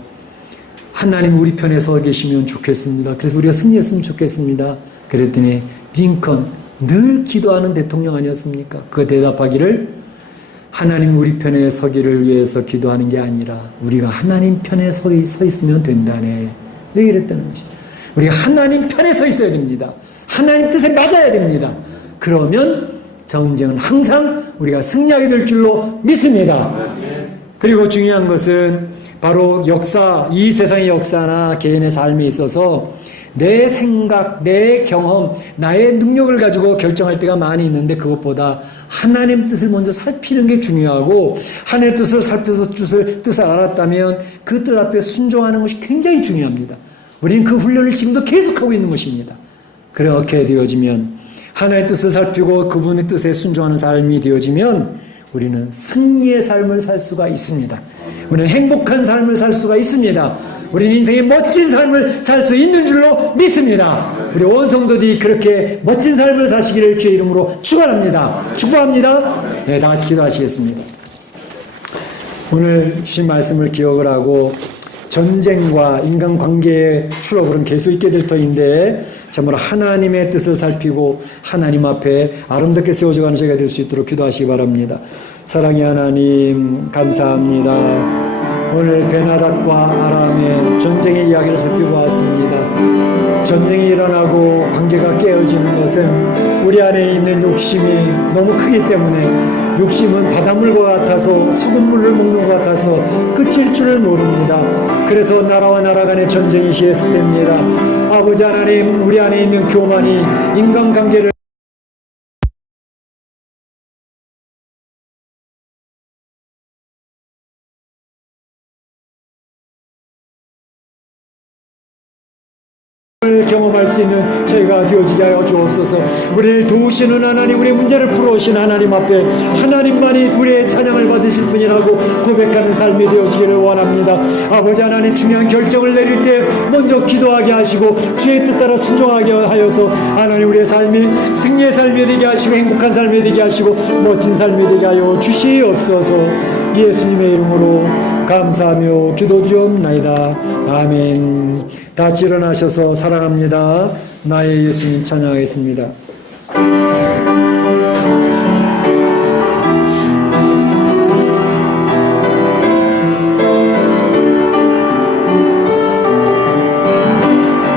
하나님 우리 편에 서 계시면 좋겠습니다. 그래서 우리가 승리했으면 좋겠습니다. 그랬더니 링컨, 늘 기도하는 대통령 아니었습니까? 그 대답하기를, 하나님 우리 편에 서기를 위해서 기도하는 게 아니라 우리가 하나님 편에 서 있으면 된다네, 얘기를 했다는 것이죠. 우리가 하나님 편에 서 있어야 됩니다. 하나님 뜻에 맞아야 됩니다. 그러면 전쟁은 항상 우리가 승리하게 될 줄로 믿습니다. 그리고 중요한 것은 바로 역사, 이 세상의 역사나 개인의 삶에 있어서 내 생각, 내 경험, 나의 능력을 가지고 결정할 때가 많이 있는데, 그것보다 하나님 뜻을 먼저 살피는 게 중요하고, 하나님의 뜻을 살펴서 뜻을 알았다면 그 뜻 앞에 순종하는 것이 굉장히 중요합니다. 우리는 그 훈련을 지금도 계속하고 있는 것입니다. 그렇게 되어지면, 하나님의 뜻을 살피고 그분의 뜻에 순종하는 삶이 되어지면 우리는 승리의 삶을 살 수가 있습니다. 우리는 행복한 삶을 살 수가 있습니다. 우리는 인생의 멋진 삶을 살 수 있는 줄로 믿습니다. 우리 온 성도들이 그렇게 멋진 삶을 사시기를 주의 이름으로 축원합니다. 축복합니다. 네, 다 같이 기도하시겠습니다. 오늘 주신 말씀을 기억을 하고, 전쟁과 인간관계의 트러블은 계속 있게 될 터인데 참으로 하나님의 뜻을 살피고 하나님 앞에 아름답게 세워져가는 저희가 될 수 있도록 기도하시기 바랍니다. 사랑의 하나님, 감사합니다. 오늘 베나닷과 아람의 전쟁의 이야기를 살펴보았습니다. 전쟁이 일어나고 관계가 깨어지는 것은 우리 안에 있는 욕심이 너무 크기 때문에, 욕심은 바닷물과 같아서 소금물을 먹는 것 같아서 끝일 줄을 모릅니다. 그래서 나라와 나라 간의 전쟁이 계속됩니다. 아버지 하나님, 우리 안에 있는 교만이 인간관계를 경험할 수 있는 저희가 되어지게 하여 주옵소서. 우리를 도우시는 하나님, 우리의 문제를 풀어오신 하나님 앞에 하나님만이 우리의 찬양을 받으실 분이라고 고백하는 삶이 되어지기를 원합니다. 아버지 하나님, 중요한 결정을 내릴 때 먼저 기도하게 하시고 주의 뜻 따라 순종하게 하여서 하나님 우리의 삶이 승리의 삶이 되게 하시고 행복한 삶이 되게 하시고 멋진 삶이 되게 하여 주시옵소서. 예수님의 이름으로 감사하며 기도드리옵나이다. 아멘. 다 같이 일어나셔서 사랑합니다. 나의 예수님 찬양하겠습니다.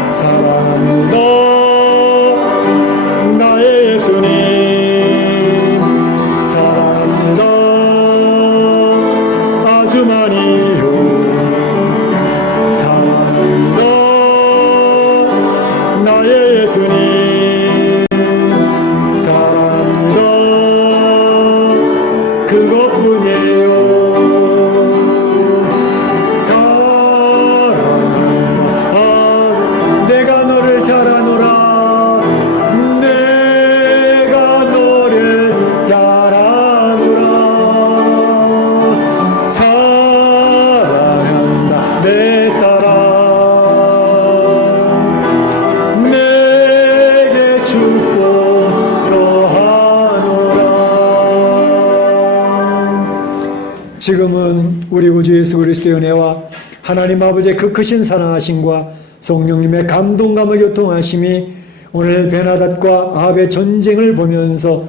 사랑합니다. 나의 예수님 사랑합니다. 아주 많이요. 사랑합니다. 나의 예수님 사랑합니다. 그것뿐이에요. 사랑한다. 내가 너를 잘 아노라. 내가 지금은 우리 구주 예수 그리스도의 은혜와 하나님 아버지의 그 크신 사랑하심과 성령님의 감동감을 교통하심이 오늘 베나닷과 아합의 전쟁을 보면서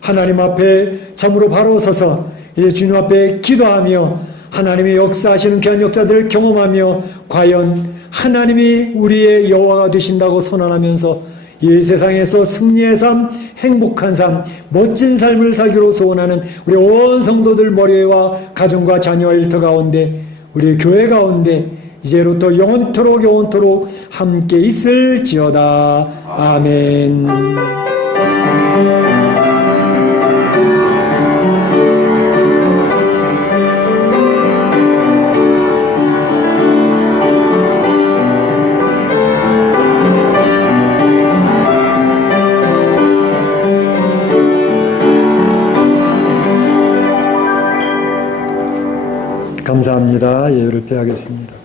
하나님 앞에 참으로 바로 서서 이제 주님 앞에 기도하며 하나님의 역사하시는 귀한 역사들을 경험하며 과연 하나님이 우리의 여호와가 되신다고 선언하면서 이 세상에서 승리의 삶, 행복한 삶, 멋진 삶을 살기로 소원하는 우리 온 성도들 머리와 가정과 자녀와 일터 가운데 우리 교회 가운데 이제로부터 영원토록 함께 있을지어다. 아멘. 감사합니다. 예배를 폐하겠습니다.